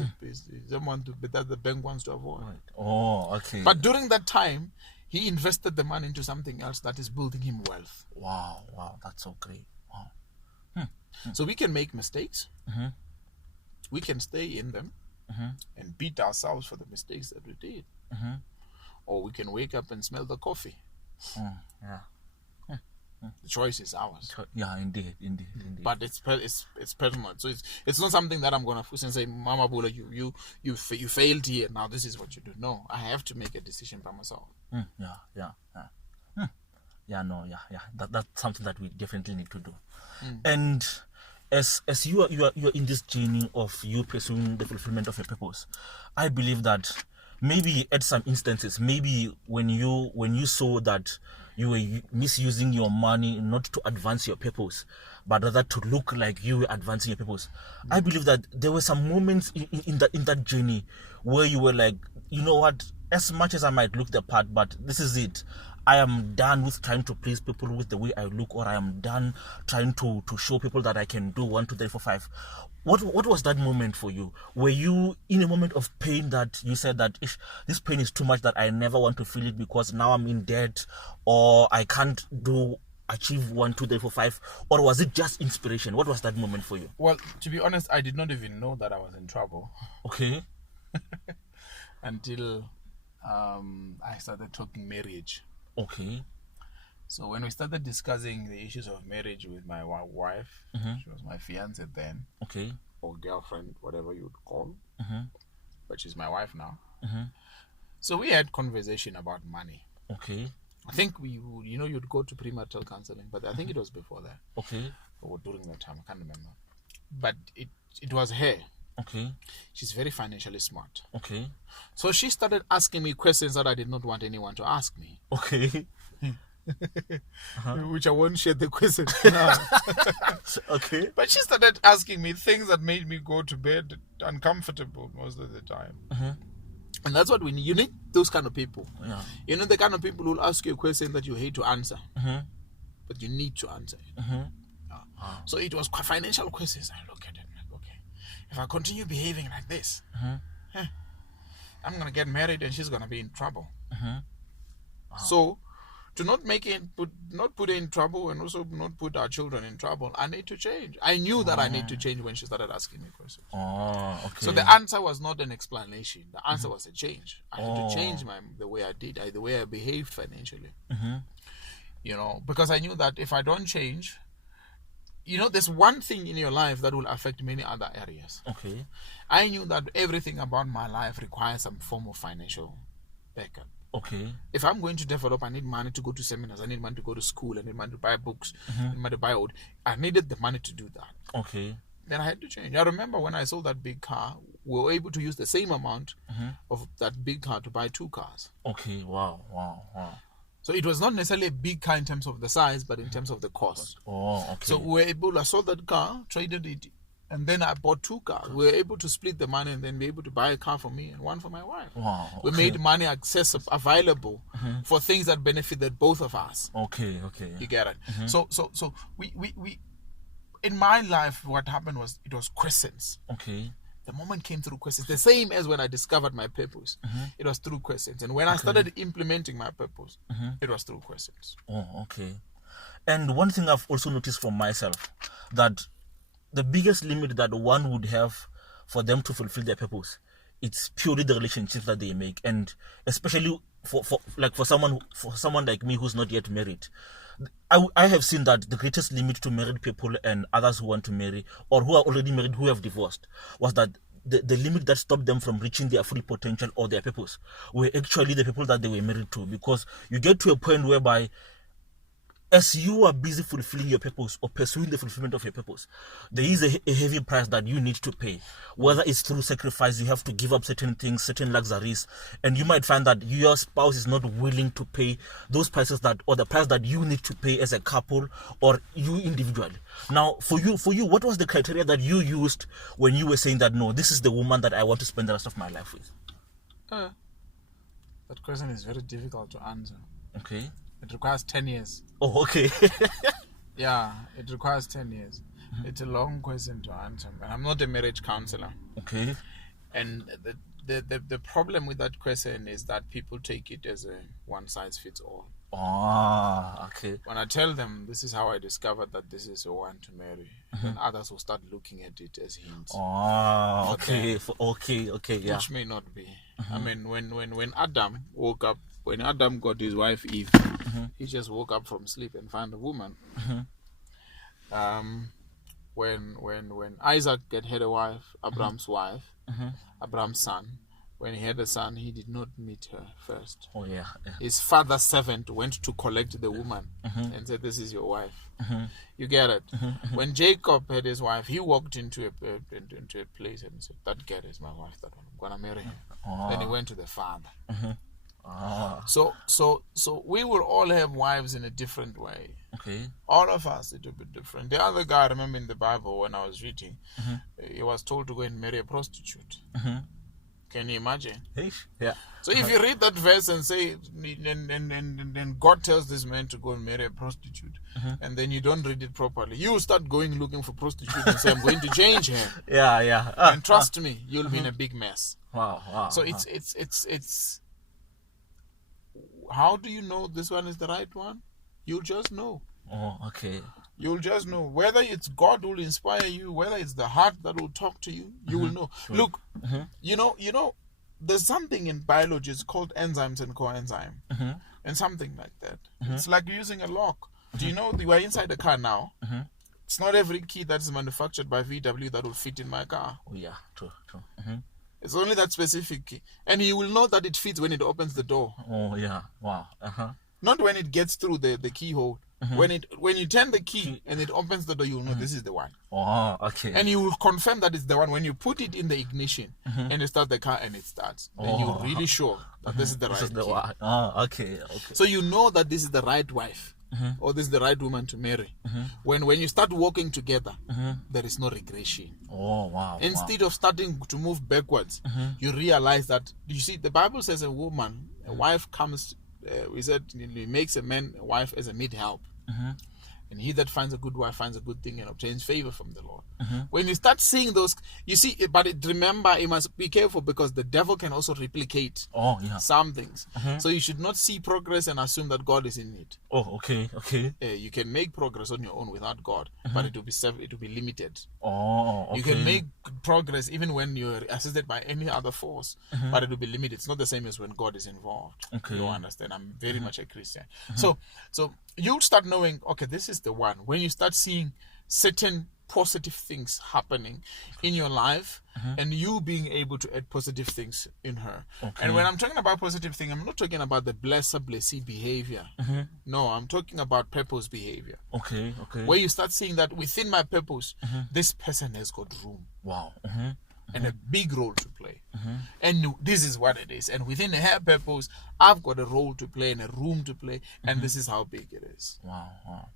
someone that the bank wants to avoid. Right. Oh, okay. But during that time, he invested the money into something else that is building him wealth. Wow. That's so great. Wow. So we can make mistakes. We can stay in them. And beat ourselves for the mistakes that we did. Or we can wake up and smell the coffee. The choice is ours. Yeah, indeed. But it's personal. So it's not something that I'm gonna force and say, Mama Bula, you failed here. Now this is what you do. No, I have to make a decision by myself. Yeah. That's something that we definitely need to do. And as you are in this journey of you pursuing the fulfillment of your purpose, I believe that maybe at some instances, maybe when you saw that you were misusing your money not to advance your purpose, but rather to look like you were advancing your purpose, I believe that there were some moments in that journey where you were like, you know what, as much as I might look the part, but this is it. I am done with trying to please people with the way I look, or I am done trying to show people that I can do 1, 2, 3, 4, 5. What was that moment for you? Were you in a moment of pain that you said that this pain is too much, that I never want to feel it because now I'm in debt, or I can't achieve 1, 2, 3, 4, 5, or was it just inspiration? What was that moment for you? Well, to be honest, I did not even know that I was in trouble. Okay. Until I started talking marriage. Okay. So when we started discussing the issues of marriage with my wife, she was my fiancée then. Okay. Or girlfriend, whatever you would call. But she's my wife now. So we had conversation about money. Okay. I think you'd go to premarital counseling, but I think it was before that. Okay. Or during that time, I can't remember. But it was her. Okay. She's very financially smart. Okay. So she started asking me questions that I did not want anyone to ask me. Okay. Which I won't share the questions now. Okay. But she started asking me things that made me go to bed uncomfortable most of the time. And that's what we need. You need those kind of people. Yeah. You know, the kind of people who will ask you a question that you hate to answer. But you need to answer it. So it was financial questions. I look at it and like, okay, if I continue behaving like this, I'm going to get married and she's going to be in trouble. So to not put her in trouble and also not put our children in trouble, I need to change. I knew that I need to change when she started asking me questions. Okay. So the answer was not an explanation. The answer was a change. I had to change the way the way I behaved financially. You know, because I knew that if I don't change, you know, there's one thing in your life that will affect many other areas. Okay. I knew that everything about my life requires some form of financial backup. Okay. If I'm going to develop, I need money to go to seminars, I need money to go to school, I need money to buy books, I need money to buy wood. I needed the money to do that. Okay. Then I had to change. I remember when I sold that big car, we were able to use the same amount of that big car to buy 2 cars. Okay. Wow. So it was not necessarily a big car in terms of the size, but in terms of the cost. Oh, okay. So I sold that car, traded it, and then I bought 2 cars. We were able to split the money and then be able to buy a car for me and one for my wife. Wow. Okay. We made money available for things that benefited both of us. Okay. You get it? So we in my life, what happened was it was questions. Okay. The moment came through questions, the same as when I discovered my purpose. It was through questions. And when I started implementing my purpose, it was through questions. Oh, okay. And one thing I've also noticed for myself, that the biggest limit that one would have for them to fulfill their purpose, it's purely the relationships that they make. And especially for someone like me who's not yet married, I have seen that the greatest limit to married people and others who want to marry or who are already married who have divorced was that the limit that stopped them from reaching their full potential or their purpose were actually the people that they were married to. Because you get to a point whereby as you are busy fulfilling your purpose or pursuing the fulfillment of your purpose, there is a heavy price that you need to pay. Whether it's through sacrifice, you have to give up certain things, certain luxuries, and you might find that your spouse is not willing to pay those prices or the price that you need to pay as a couple or you individually. Now, for you, what was the criteria that you used when you were saying that, no, this is the woman that I want to spend the rest of my life with? That question is very difficult to answer. Okay. It requires 10 years. Oh, okay. Yeah, it requires 10 years. It's a long question to answer. And I'm not a marriage counselor. Okay. And the problem with that question is that people take it as a one-size-fits-all. Ah, okay. When I tell them this is how I discovered that this is a one to marry, then others will start looking at it as hints. Ah, okay. Okay, yeah. Which may not be. I mean, when Adam woke up when Adam got his wife Eve, he just woke up from sleep and found a woman. When Isaac had a wife, Abraham's wife, Abraham's son, when he had a son, he did not meet her first. Oh yeah. His father's servant went to collect the woman and said, "This is your wife." You get it? When Jacob had his wife, he walked into a place and said, "That girl is my wife. That one, I'm gonna marry her." Then he went to the father. So we will all have wives in a different way. Okay. All of us, it will be different. The other guy, I remember in the Bible when I was reading, he was told to go and marry a prostitute. Can you imagine? Yeah. So if you read that verse and say, and God tells this man to go and marry a prostitute, and then you don't read it properly, you will start going looking for prostitute and say, "I'm going to change her." Yeah. And trust me, you'll be in a big mess. Wow. So it's how do you know this one is the right one? You'll just know. Oh, okay. You'll just know whether it's God who will inspire you, whether it's the heart that will talk to you. You will know. Look, you know, there's something in biology. It's called enzymes and coenzyme, and something like that. It's like using a lock. Do you know you are inside a car now? It's not every key that is manufactured by VW that will fit in my car. Oh yeah, true. It's only that specific key, and you will know that it fits when it opens the door. Oh yeah, wow. Not when it gets through the keyhole. When you turn the key and it opens the door, you'll know this is the one. Oh, okay. And you will confirm that it's the one when you put it in the ignition and you start the car and it starts. Then you're really sure that this is the right This is the key. one. Oh, okay. So you know that this is the right wife or this is the right woman to marry. When you start working together, there is no regression. Oh, wow. Instead of starting to move backwards, you realize that, you see, the Bible says a wife comes, we said, he makes a man a wife as a meet help. And he that finds a good wife finds a good thing and obtains favor from the Lord. When you start seeing those, you see, but remember, you must be careful because the devil can also replicate some things. So you should not see progress and assume that God is in it. Oh, okay. You can make progress on your own without God, but it will be limited. Oh, okay. You can make progress even when you're assisted by any other force, but it will be limited. It's not the same as when God is involved. Okay. You understand? I'm very much a Christian. So you'll start knowing, okay, this is the one. When you start seeing certain positive things happening in your life and you being able to add positive things in her. Okay. And when I'm talking about positive thing, I'm not talking about the blessee behavior. No, I'm talking about purpose behavior. Okay. Where you start seeing that within my purpose, this person has got room. Wow. And a big role to play. And this is what it is. And within her purpose, I've got a role to play and a room to play. And this is how big it is. Wow.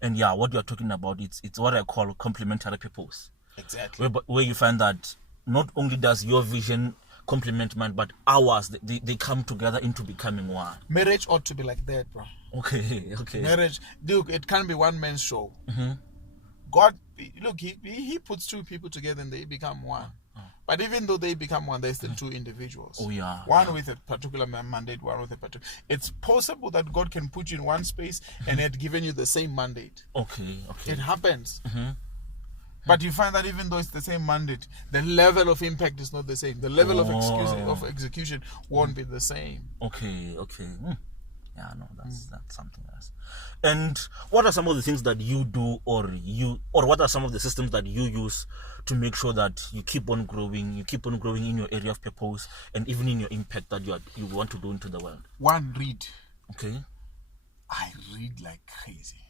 And yeah, what you're talking about, it's what I call complementary purpose. Exactly. Where you find that not only does your vision complement mine, but ours, they come together into becoming one. Marriage ought to be like that, bro. Okay. Marriage, look, it can't be one man's show. God, look, he puts two people together and they become one. But even though they become one, they're still two individuals. Oh yeah. One with a particular mandate, one with a particular. It's possible that God can put you in one space and had given you the same mandate. Okay. It happens. But you find that even though it's the same mandate, the level of impact is not the same. The level of execution won't be the same. Okay. Yeah, no, that's something else. And what are some of the things that you do, or what are some of the systems that you use to make sure that you keep on growing in your area of purpose and even in your impact that you want to do into the world? One, read. Okay. I read like crazy.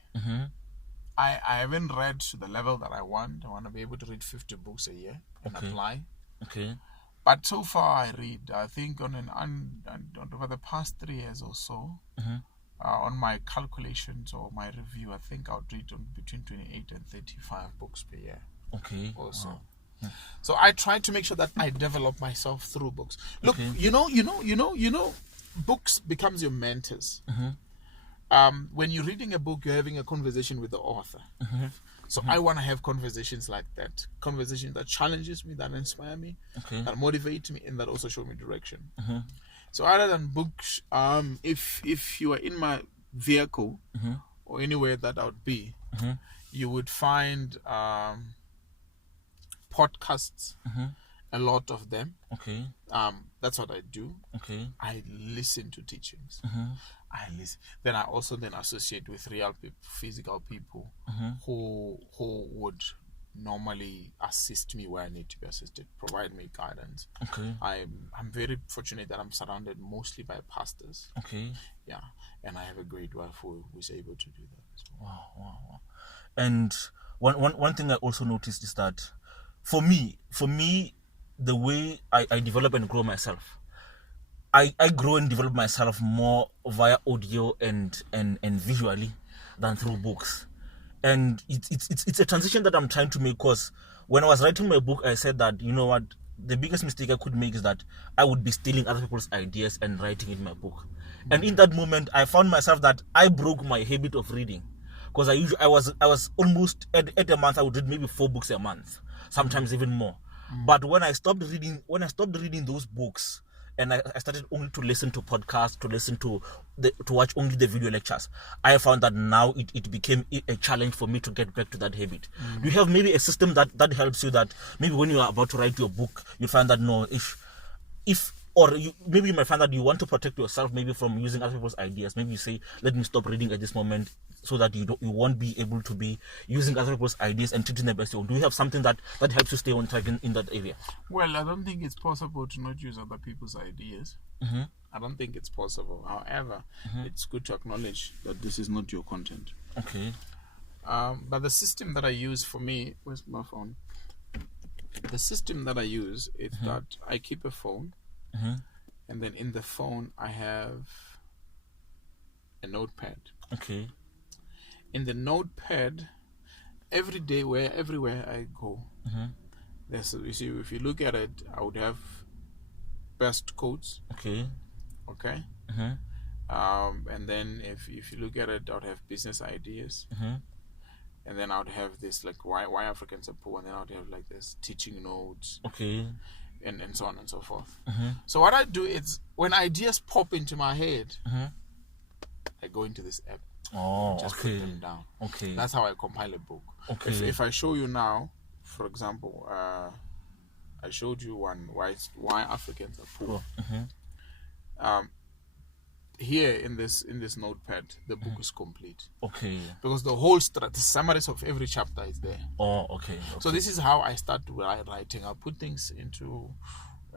I haven't read to the level that I want. I want to be able to read 50 books a year and apply. Okay. But so far I read, I think over the past 3 years or so, on my calculations or my review, I think I'll read between 28 and 35 books per year. Okay. Also. Wow. So I try to make sure that I develop myself through books. Look, you know, books becomes your mentors. When you're reading a book, you're having a conversation with the author. So I want to have conversations like that. Conversations that challenges me, that inspire me, that motivate me, and that also show me direction. So other than books, if you are in my vehicle or anywhere that I would be, you would find podcasts a lot of them. Okay. That's what I do. Okay. I listen to teachings. Mm-hmm. I listen. Then I also then associate with real people, physical people, Mm-hmm. who would normally assist me where I need to be assisted, provide me guidance. Okay. I'm very fortunate that I'm surrounded mostly by pastors. Okay. Yeah, and I have a great wife who is able to do that as well. Wow. And one thing I also noticed is that for me, the way I develop and grow myself, I grow and develop myself more via audio and visually than through books. And it's a transition that I'm trying to make, because when I was writing my book, I said that, you know what, the biggest mistake I could make is that I would be stealing other people's ideas and writing in my book. And in that moment, I found myself that I broke my habit of reading, because I was almost at a month I would read maybe 4 books a month, sometimes even more. But when I stopped reading those books, and I started only to listen to podcasts, to watch only the video lectures, I found that now it became a challenge for me to get back to that habit. Do you have maybe a system that helps you, that maybe when you are about to write your book, you find that no, maybe you might find that you want to protect yourself maybe from using other people's ideas. Maybe you say, let me stop reading at this moment, so that you won't be able to be using other people's ideas and treating them as your own. Do you have something that helps you stay on track in that area? Well, I don't think it's possible to not use other people's ideas. Mm-hmm. I don't think it's possible. However, it's good to acknowledge that this is not your content. Okay. But the system that I use for me, where's my phone? The system that I use is that I keep a phone, and then in the phone I have a notepad. Okay. In the notepad, every day, everywhere I go, you see, if you look at it, I would have best quotes. Okay. Okay. And then if you look at it, I would have business ideas. And then I would have this like why Africans are poor, and then I would have like this teaching notes. Okay. And so on and so forth. So what I do is, when ideas pop into my head, I go into this app. Oh, just okay. put them down. Okay. That's how I compile a book. Okay. If I show you now, for example, I showed you one, why Africans are poor. Here in this notepad, the book is complete. Okay. Because the whole the summaries of every chapter is there. Oh, okay. So this is how I start writing. I put things into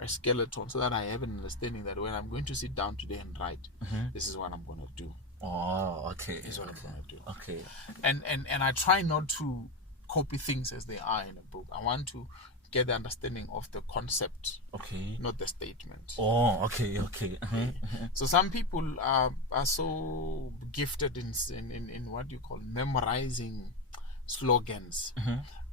a skeleton so that I have an understanding that when I'm going to sit down today and write, this is what I'm going to do. Oh, okay. This is what I'm going to do. Okay. And I try not to copy things as they are in a book. I want to get the understanding of the concept, Okay. not the statement. Oh, okay. So some people are so gifted in what you call memorizing slogans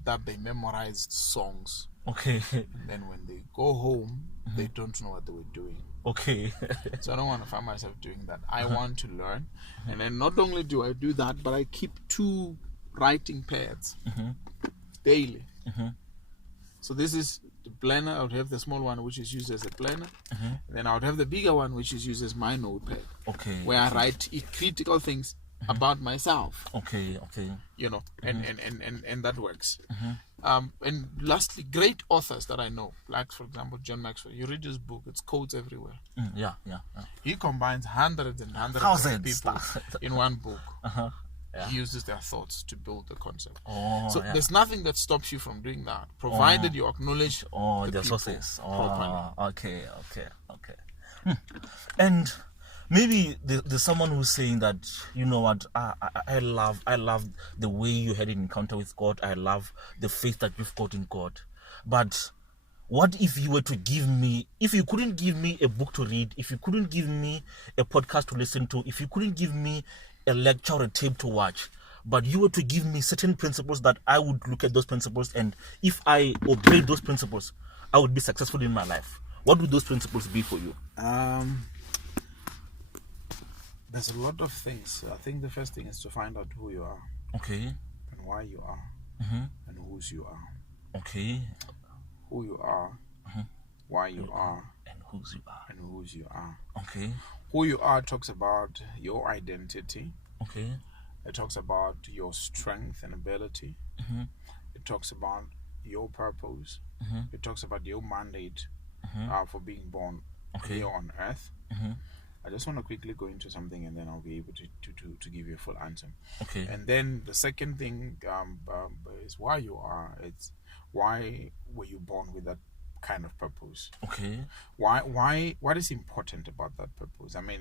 that they memorized songs. Okay. And then when they go home, they don't know what they were doing. Okay. So I don't want to find myself doing that. I want to learn. And then not only do I do that, but I keep 2 writing pads daily. So this is the planner. I would have the small one, which is used as a planner. Then I would have the bigger one, which is used as my notepad. Okay. Where I write critical things about myself. Okay. You know, and that works. And lastly, great authors that I know, like for example John Maxwell. You read his book; it's quotes everywhere. Yeah. He combines hundreds and hundreds of people in one book. Yeah. He uses their thoughts to build the concept. There's nothing that stops you from doing that, provided you acknowledge the sources properly. Okay. And maybe there's someone who's saying that, you know what, I love the way you had an encounter with God. I love the faith that you've got in God. But what if you were to if you couldn't give me a book to read, if you couldn't give me a podcast to listen to, if you couldn't give me a lecture or a tape to watch, but you were to give me certain principles that I would look at those principles, and if I obeyed those principles, I would be successful in my life, what would those principles be for you? There's a lot of things. I think the first thing is to find out who you are. Okay. And why you are. And whose you are. Okay. Who you are, why you are, and whose you are. Okay. Who you are talks about your identity. Okay. It talks about your strength and ability. It talks about your purpose. it talks about your mandate for being born here on earth. I just want to quickly go into something, and then I'll be able to give you a full answer. Okay. And then the second thing is why you are. It's why were you born with that kind of purpose? Okay. What is important about that purpose? I mean,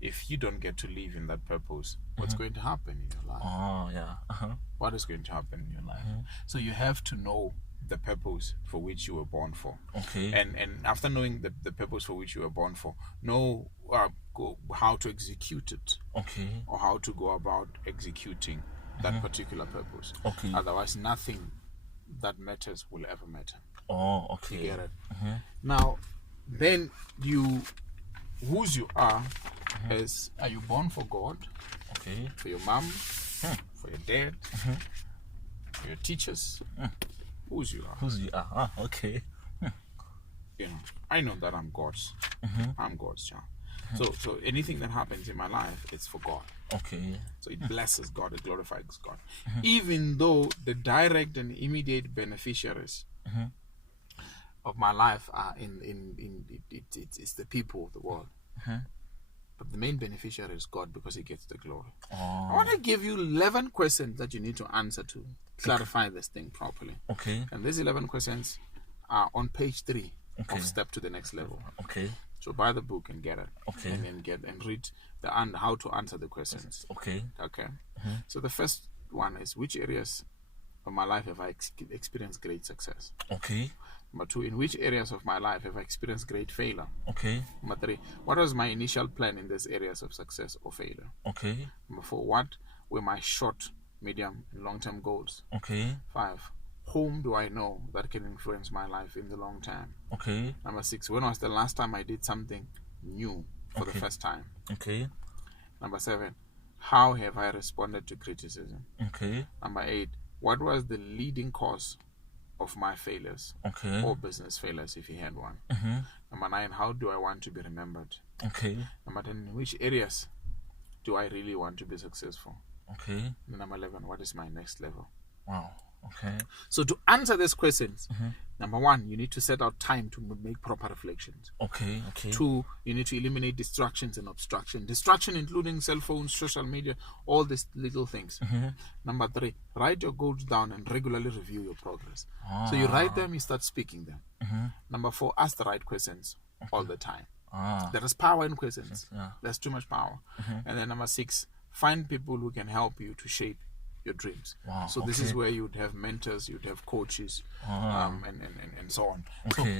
if you don't get to live in that purpose, what's going to happen in your life? Oh, yeah. What is going to happen in your life? So you have to know the purpose for which you were born for. Okay. And after knowing the purpose for which you were born for, know how to execute it. Okay. Or how to go about executing that particular purpose. Okay. Otherwise, nothing that matters will ever matter. Oh, okay. You get it? Now, then whose you are is, are you born for God? Okay. For your mom? For your dad? For your teachers? Whose you are? Whose you are? Ah, okay. You know, I know that I'm God's. I'm God's child. So anything that happens in my life, it's for God. Okay. So it blesses God, it glorifies God. Even though the direct and immediate beneficiaries of my life are it's the people of the world. But the main beneficiary is God, because he gets the glory. I want to give you 11 questions that you need to answer to clarify this thing properly. Okay. And these 11 questions are on page 3 of Step to the Next Level. Okay. So buy the book and get it. Okay. And then read how to answer the questions. Okay. Okay. So the first one is, which areas of my life have I experienced great success? Okay. Number 2, in which areas of my life have I experienced great failure? Okay. Number 3, what was my initial plan in these areas of success or failure? Okay. Number 4, what were my short, medium, and long-term goals? Okay. 5, whom do I know that can influence my life in the long term? Okay. Number 6, when was the last time I did something new for the first time? Okay. Number 7, how have I responded to criticism? Okay. Number 8, what was the leading cause of my failures? Okay. Or business failures, if you had one. Number 9, how do I want to be remembered? Okay. Number 10, in which areas do I really want to be successful? Okay. And number 11, what is my next level? Wow. Okay. So to answer these questions, number 1, you need to set out time to make proper reflections. Okay. Okay. 2, you need to eliminate distractions and obstruction. Distraction including cell phones, social media, all these little things. Number 3, write your goals down and regularly review your progress. So you write them, you start speaking them. Number 4, ask the right questions all the time. There is power in questions. There's too much power. And then number 6, find people who can help you to shape your dreams. So this is where you'd have mentors, you'd have coaches, and so on.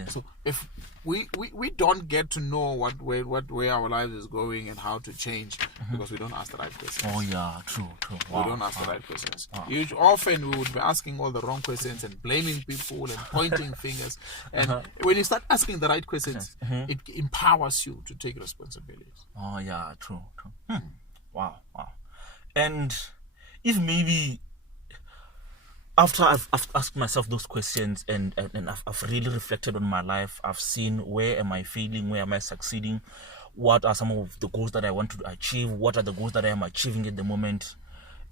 So if we don't get to know where our lives is going and how to change, because we don't ask the right questions. Oh yeah, true. We don't ask the right questions. Often we would be asking all the wrong questions and blaming people and pointing fingers. And when you start asking the right questions, it empowers you to take responsibility. Oh yeah, true. Wow. And if maybe after I've asked myself those questions and I've really reflected on my life, I've seen where am I failing, where am I succeeding, what are some of the goals that I want to achieve, what are the goals that I am achieving at the moment,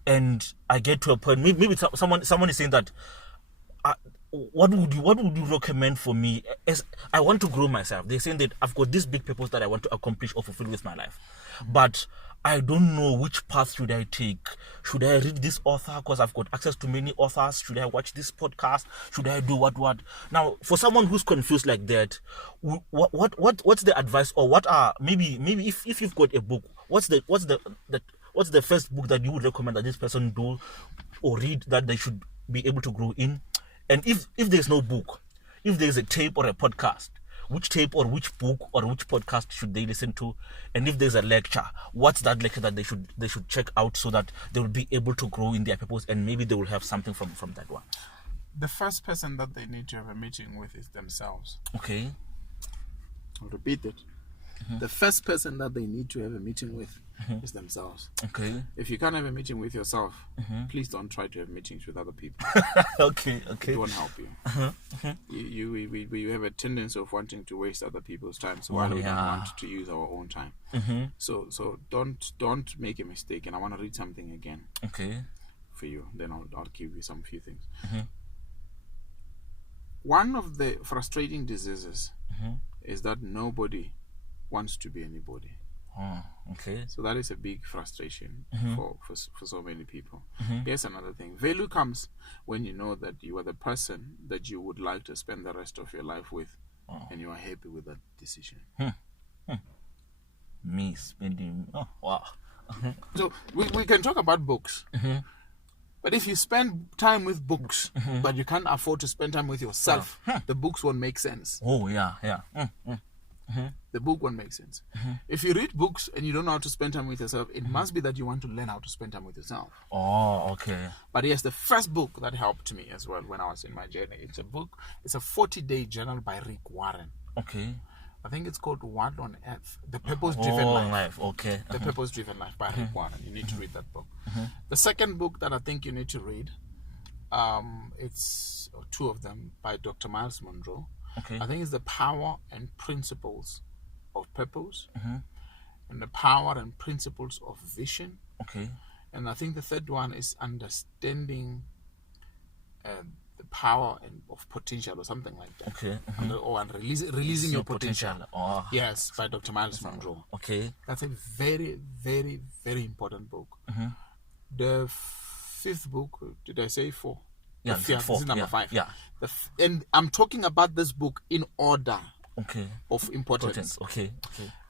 and I get to a point, maybe someone is saying that, what would you recommend for me as I want to grow myself? They're saying that I've got this big purpose that I want to accomplish or fulfill with my life, but I don't know which path should I take. Should I read this author because I've got access to many authors? Should I watch this podcast? Should I do what? Now, for someone who's confused like that, what's the advice, or what are maybe if you've got a book, what's the first book that you would recommend that this person do or read that they should be able to grow in? And if there's no book, if there's a tape or a podcast, which tape or which book or which podcast should they listen to? And if there's a lecture, what's that lecture that they should check out so that they will be able to grow in their purpose, and maybe they will have something from that one? The first person that they need to have a meeting with is themselves. Okay. I'll repeat it. The first person that they need to have a meeting with is themselves. Okay. If you can't have a meeting with yourself, please don't try to have meetings with other people. Okay. It won't help you. We have a tendency of wanting to waste other people's time, so why do we don't want to use our own time? So don't make a mistake. And I want to read something again. Okay. For you, then I'll give you few things. one of the frustrating diseases is that nobody wants to be anybody. Oh, okay. So that is a big frustration for so many people. Here's another thing. Value comes when you know that you are the person that you would like to spend the rest of your life with, and you are happy with that decision. Me spending... Oh, wow. So we can talk about books. But if you spend time with books, but you can't afford to spend time with yourself, the books won't make sense. Oh, yeah. The book won't make sense. If you read books and you don't know how to spend time with yourself, it must be that you want to learn how to spend time with yourself. Oh, okay. But yes, the first book that helped me as well when I was in my journey, it's a 40-day journal by Rick Warren. Okay. I think it's called What on Earth? The Purpose-Driven Life. Okay. The Purpose-Driven Life by Rick Warren. You need to read that book. The second book that I think you need to read, it's two of them by Dr. Miles Monroe. Okay. I think it's The Power and Principles of Purpose and The Power and Principles of Vision. Okay. And I think the third one is Understanding the Power of Potential or something like that. Okay. And releasing your potential. Oh. Yes, by Dr. Miles Monroe. Okay. That's a very, very, very important book. The fifth book, did I say four? Yeah, This is number 5. Yeah. And I'm talking about this book in order of importance. Okay.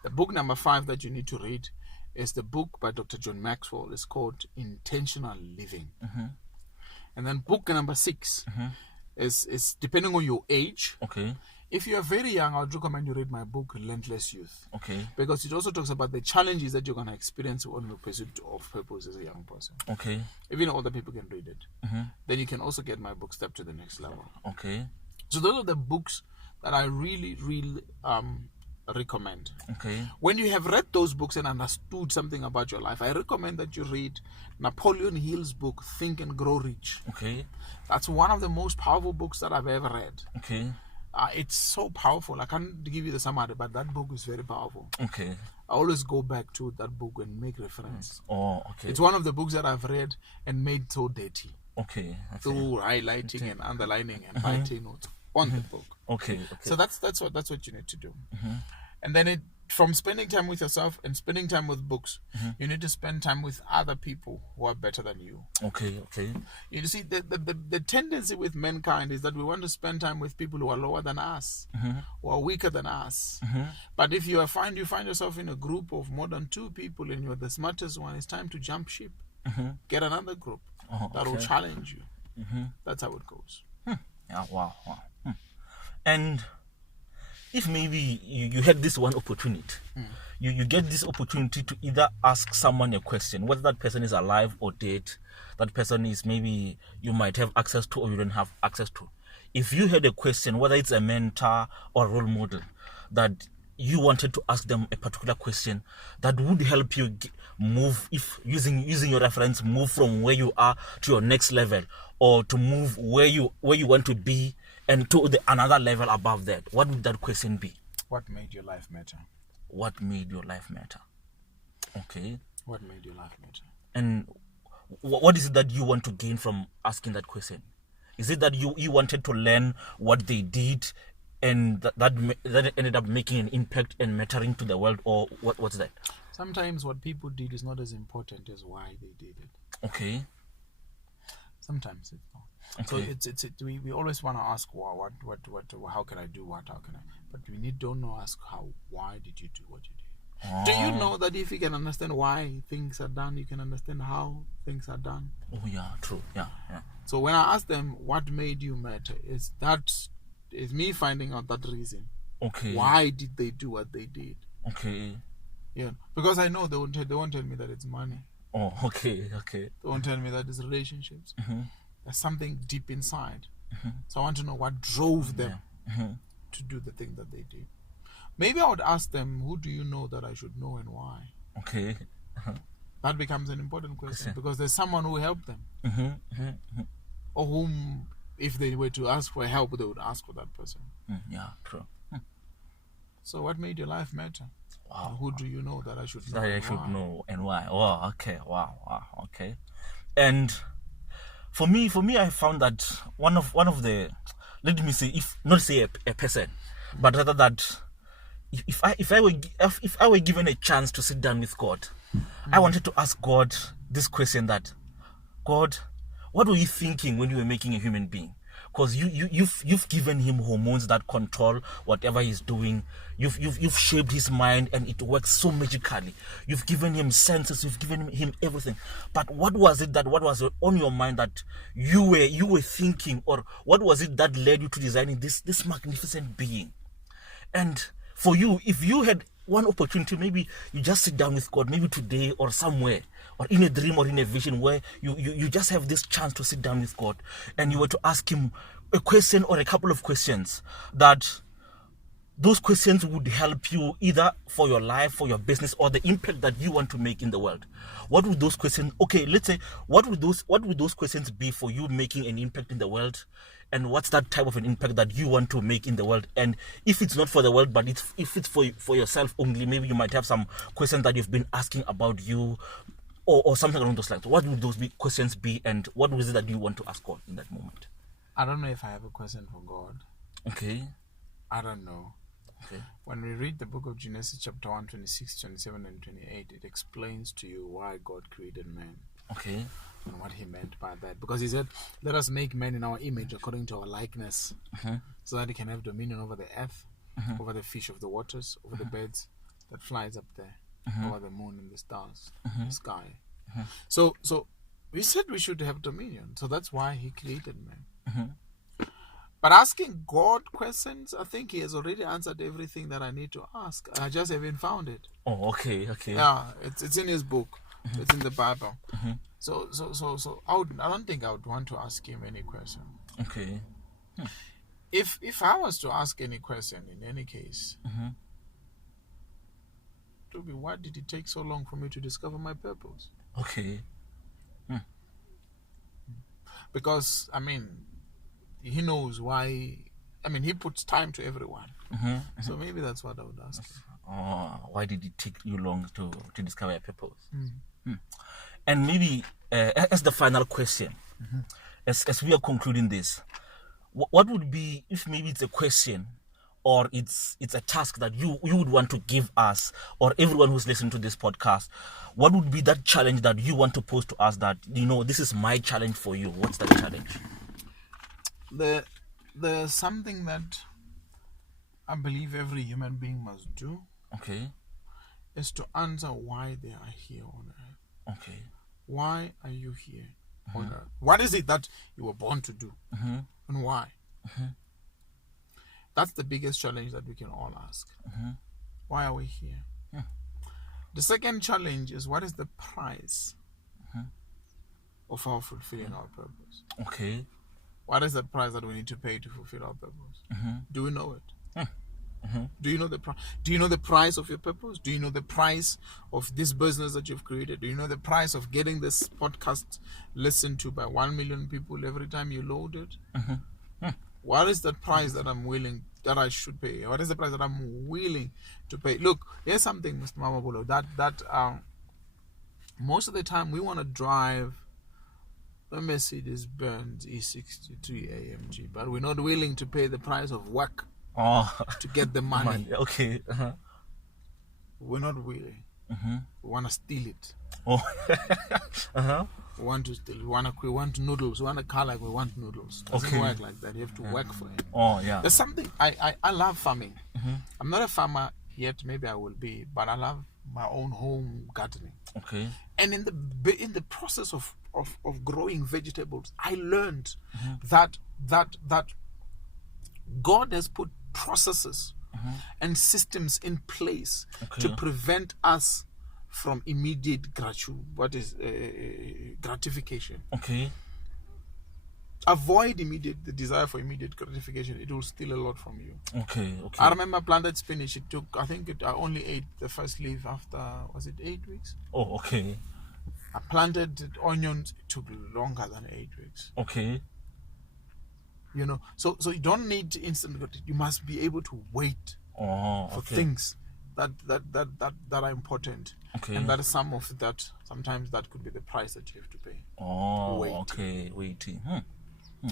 The book number 5 that you need to read is the book by Dr. John Maxwell. It's called Intentional Living. And then book number 6 is depending on your age. Okay. If you are very young, I would recommend you read my book, Relentless Youth. Okay. Because it also talks about the challenges that you're going to experience on your pursuit of purpose as a young person. Okay. Even older people can read it. Then you can also get my book, Step to the Next Level. Okay. So those are the books that I really, really recommend. Okay. When you have read those books and understood something about your life, I recommend that you read Napoleon Hill's book, Think and Grow Rich. Okay. That's one of the most powerful books that I've ever read. Okay. It's so powerful. I can't give you the summary, but that book is very powerful. Okay. I always go back to that book and make reference. Oh, okay. It's one of the books that I've read and made so dirty. Okay. Through highlighting and underlining and writing notes on the book. Okay. So that's what you need to do. And then from spending time with yourself and spending time with books, you need to spend time with other people who are better than you. Okay. You see, the tendency with mankind is that we want to spend time with people who are lower than us, who are weaker than us. But if you find yourself in a group of more than 2 people and you're the smartest one, it's time to jump ship. Get another group that will challenge you. That's how it goes. Yeah. Wow. And if maybe you had this one opportunity, you get this opportunity to either ask someone a question, whether that person is alive or dead, that person is maybe you might have access to or you don't have access to. If you had a question, whether it's a mentor or a role model, that you wanted to ask them a particular question that would help you move, if using your reference, move from where you are to your next level, or to move where you want to be and to another level above that, what would that question be? What made your life matter? What made your life matter? Okay. What made your life matter? And what is it that you want to gain from asking that question? Is it that you wanted to learn what they did and that ended up making an impact and mattering to the world, or what's that? Sometimes what people did is not as important as why they did it. Okay. Sometimes it's not. Okay. So we always want to ask what how can I do what, how can I, but we don't know ask why did you do what you did. Do you know that if you can understand why things are done, you can understand how things are done? Oh yeah, true. Yeah. So when I ask them what made you matter, is me finding out that reason. Okay. Why did they do what they did? Okay. Yeah, because I know they won't tell me that it's money. Oh, okay. They won't tell me that it's relationships. There's something deep inside. So I want to know what drove them to do the thing that they did. Maybe I would ask them, who do you know that I should know and why? Okay. That becomes an important question because there's someone who helped them. Or whom, if they were to ask for help, they would ask for that person. Yeah, true. So what made your life matter? Wow. Who do you know that I should know? That I should know and why? Oh, okay. Wow. Okay. And for me, I found that one of the, let me say, if not say a person, but rather that if I were given a chance to sit down with God, I wanted to ask God this question: that God, what were you thinking when you were making a human being? Because you've given him hormones that control whatever he's doing. You've shaped his mind and it works so magically. You've given him senses. You've given him everything. But what was on your mind that you were thinking, or what was it that led you to designing this magnificent being? And for you, if you had one opportunity, maybe you just sit down with God, maybe today or somewhere, or in a dream or in a vision, where you just have this chance to sit down with God, and you were to ask him a question or a couple of questions, that those questions would help you either for your life, for your business, or the impact that you want to make in the world. What would those questions, okay, let's say, what would those questions be for you making an impact in the world? And what's that type of an impact that you want to make in the world? And if it's not for the world, but if it's for yourself only, maybe you might have some questions that you've been asking about you, or something along those lines. What would those questions be, and what was it that you want to ask God in that moment? I don't know if I have a question for God. Okay. I don't know. Okay. When we read the book of Genesis chapter 1, 26, 27, and 28, it explains to you why God created man. Okay. And what he meant by that. Because he said, let us make man in our image according to our likeness, so that he can have dominion over the earth, over the fish of the waters, over the birds that flies up there, over the moon and the stars, the sky. So we said we should have dominion. So that's why he created man. But asking God questions, I think he has already answered everything that I need to ask. I just haven't found it. Oh, okay. Yeah, it's in his book. It's in the Bible. So I don't think I would want to ask him any question. Okay. If I was to ask any question in any case, it would be, why did it take so long for me to discover my purpose? Okay. Because, I mean, he knows why. I mean, he puts time to everyone. So maybe that's what I would ask him. Oh, why did it take you long to discover your purpose? And maybe as the final question, as we are concluding this, what would be, if maybe it's a question or it's a task that you would want to give us or everyone who's listening to this podcast, what would be that challenge that you want to pose to us, that, this is my challenge for you? What's that challenge? There's something that I believe every human being must do. Okay. Is to answer why they are here on earth. Okay. Why are you here on earth? What is it that you were born to do? And why? That's the biggest challenge that we can all ask. Why are we here? The second challenge is, what is the price of our fulfilling our purpose? Okay. What is the price that we need to pay to fulfill our purpose? Do we know it? Do you know the price? Do you know the price of your purpose? Do you know the price of this business that you've created? Do you know the price of getting this podcast listened to by 1 million people every time you load it? What is the price that I should pay? What is the price that I'm willing to pay? Look, here's something, Mr. Mamabulo, that most of the time we want to drive a Mercedes-Benz E63 AMG, but we're not willing to pay the price of work to get the money. Okay. We're not willing. We want to steal it. We want to steal. We want noodles. We want a car like we want noodles. It doesn't work like that. You have to work for it. Oh, yeah. There's something, I love farming. I'm not a farmer yet. Maybe I will be, but I love my own home gardening. Okay. And in the process of growing vegetables, I learned that God has put processes and systems in place to prevent us from immediate gratification. Okay. Avoid the desire for immediate gratification. It will steal a lot from you. Okay. I remember I planted spinach. It took, I only ate the first leaf after, was it 8 weeks? Oh, okay. I planted onions. It took longer than 8 weeks. Okay. So you don't need instant gratification. You must be able to wait for things that are important. Okay. And that is some of that. Sometimes that could be the price that you have to pay. Waiting.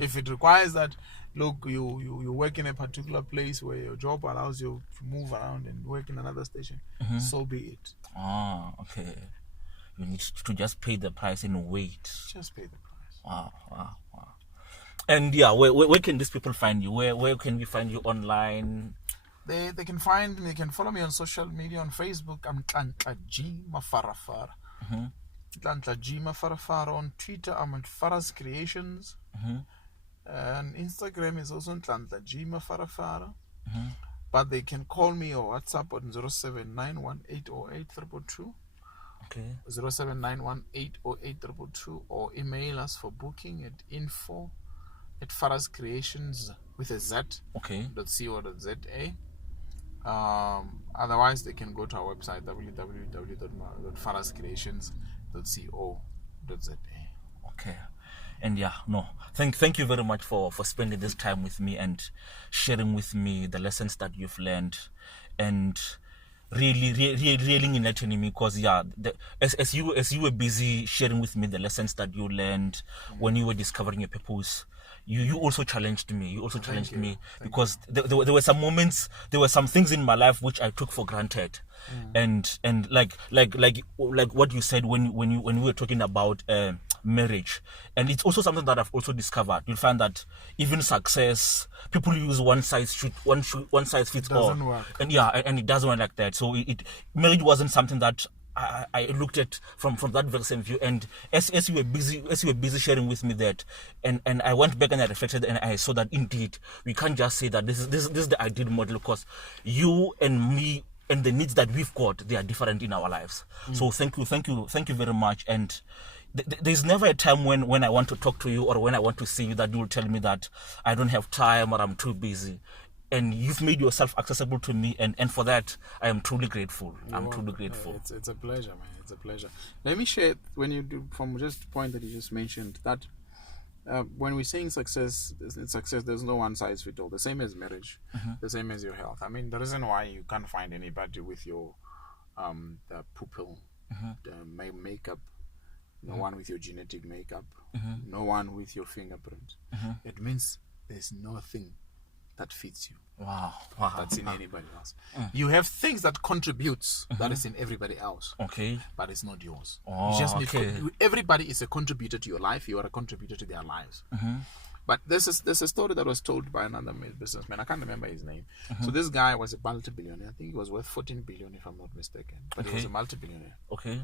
If it requires that, look, you work in a particular place where your job allows you to move around and work in another station, so be it. Okay. You need to just pay the price and wait. Just pay the price. Wow. And yeah, where can these people find you? Where can we find you online? They can follow me on social media. On Facebook, I'm Nhlanhla G Mafarafara. Nhlanhla G Mafarafara. On Twitter, I'm at Faraz Creationz. And Instagram is also Nhlanhla G Mafarafara. But they can call me or WhatsApp on 0791808222. Okay. 0791808222, or email us for booking at info@Faraz Creationz with a Z. Okay. .co.za. Otherwise, they can go to our website www.farazcreationz.co.za. Okay. And yeah, no, thank you very much for spending this time with me and sharing with me the lessons that you've learned, and really enlightening me, because as you were busy sharing with me the lessons that you learned when you were discovering your purpose, you also challenged me. Because there were some moments, there were some things in my life which I took for granted, and like what you said when we were talking about marriage, and it's also something that I've also discovered. You'll find that even success, people use one size fits all. Doesn't work. And and it doesn't work like that. So marriage wasn't something that I looked at from that very same view. And as you were busy sharing with me that, and I went back and I reflected, and I saw that indeed we can't just say that this is the ideal model, because you and me and the needs that we've got, they are different in our lives. So thank you very much. And there's never a time when I want to talk to you or when I want to see you that you will tell me that I don't have time or I'm too busy. And you've made yourself accessible to me, and for that I am truly grateful. Truly grateful. It's a pleasure, man. It's a pleasure. Let me share, when you do, from just the point that you just mentioned, that when we're saying success, there's no one size fit all. The same as marriage, the same as your health. I mean, the reason why you can't find anybody with your the pupil, the makeup, no one with your genetic makeup, no one with your fingerprint, it means there's nothing that fits you. Wow. That's in anybody else. You have things that contributes that is in everybody else. Okay. But it's not yours. Oh, you just need okay. Everybody is a contributor to your life. You are a contributor to their lives. But there's a story that was told by another businessman. I can't remember his name. So this guy was a multi-billionaire. I think he was worth 14 billion, if I'm not mistaken. But he was a multi-billionaire. Okay.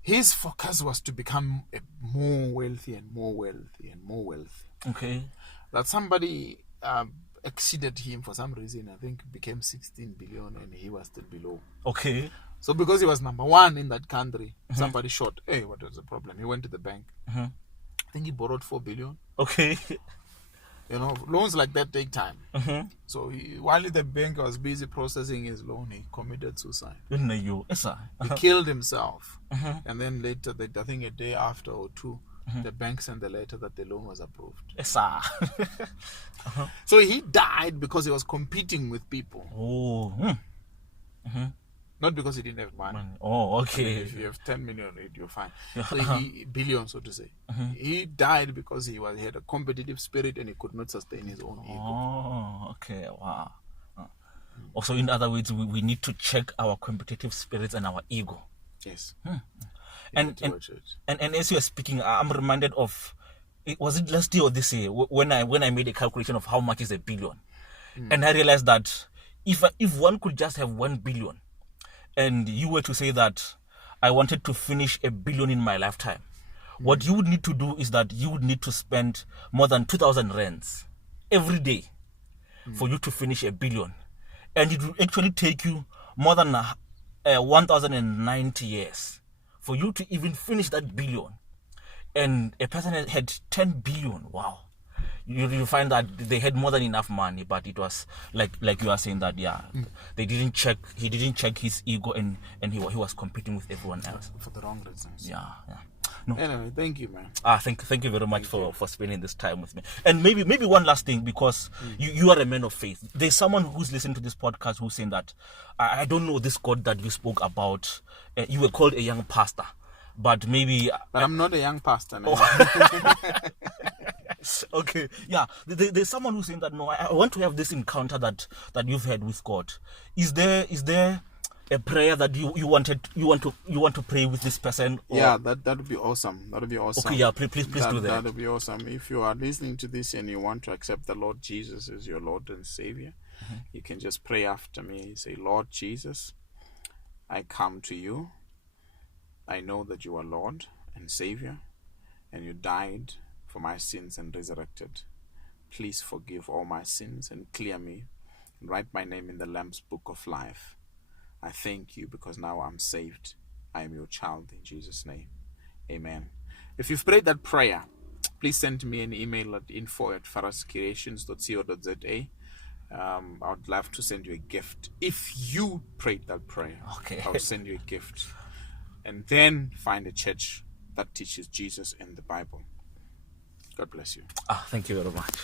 His focus was to become more wealthy and more wealthy and more wealthy. Okay. That somebody exceeded him for some reason. I think became 16 billion and he was still below. Okay. So because he was number one in that country, somebody shot. Hey, what was the problem? He went to the bank. I think he borrowed 4 billion. Okay. You know, loans like that take time. So while the bank was busy processing his loan, he committed suicide. He killed himself. And then later, I think a day after or two, the bank sent the letter that the loan was approved. So he died because he was competing with people. Not because he didn't have money. Oh, okay. I mean, if you have 10 million, you're fine. So billion, so to say. He died because he had a competitive spirit and he could not sustain his own ego. Oh, okay. Wow. Also, in other words, we need to check our competitive spirits and our ego. Yes. And as you are speaking, I'm reminded of, was it last year or this year, when I made a calculation of how much is a billion, and I realized that if one could just have 1 billion, and you were to say that I wanted to finish 1 billion in my lifetime, what you would need to do is that you would need to spend more than 2,000 rands every day for you to finish 1 billion, and it will actually take you more than 1,090 years for you to even finish that billion. And a person had 10 billion. Wow. You find that they had more than enough money, but it was like you are saying that he didn't check his ego, and he was competing with everyone else for the wrong reasons. No. Anyway, thank you, man. Thank you very much for spending this time with me. And maybe one last thing, because you are a man of faith. There's someone who's listening to this podcast who's saying that I don't know this God that you spoke about. You were called a young pastor, but maybe. But I'm not a young pastor, man. Okay, yeah. There's someone who's saying that no, I want to have this encounter that you've had with God. Is there a prayer that you want to pray with this person? Or... Yeah, that would be awesome. That would be awesome. Okay, yeah, please do that. That would be awesome. If you are listening to this and you want to accept the Lord Jesus as your Lord and Savior, you can just pray after me. Say, Lord Jesus, I come to you. I know that you are Lord and Savior, and you died for my sins and resurrected. Please forgive all my sins and clear me, and write my name in the Lamb's Book of Life. I thank you because now I'm saved. I am your child in Jesus' name. Amen. If you've prayed that prayer, please send me an email at info@pharascreationz.co.za. I would love to send you a gift. If you prayed that prayer, okay, I'll send you a gift. And then find a church that teaches Jesus and the Bible. God bless you. Thank you very much.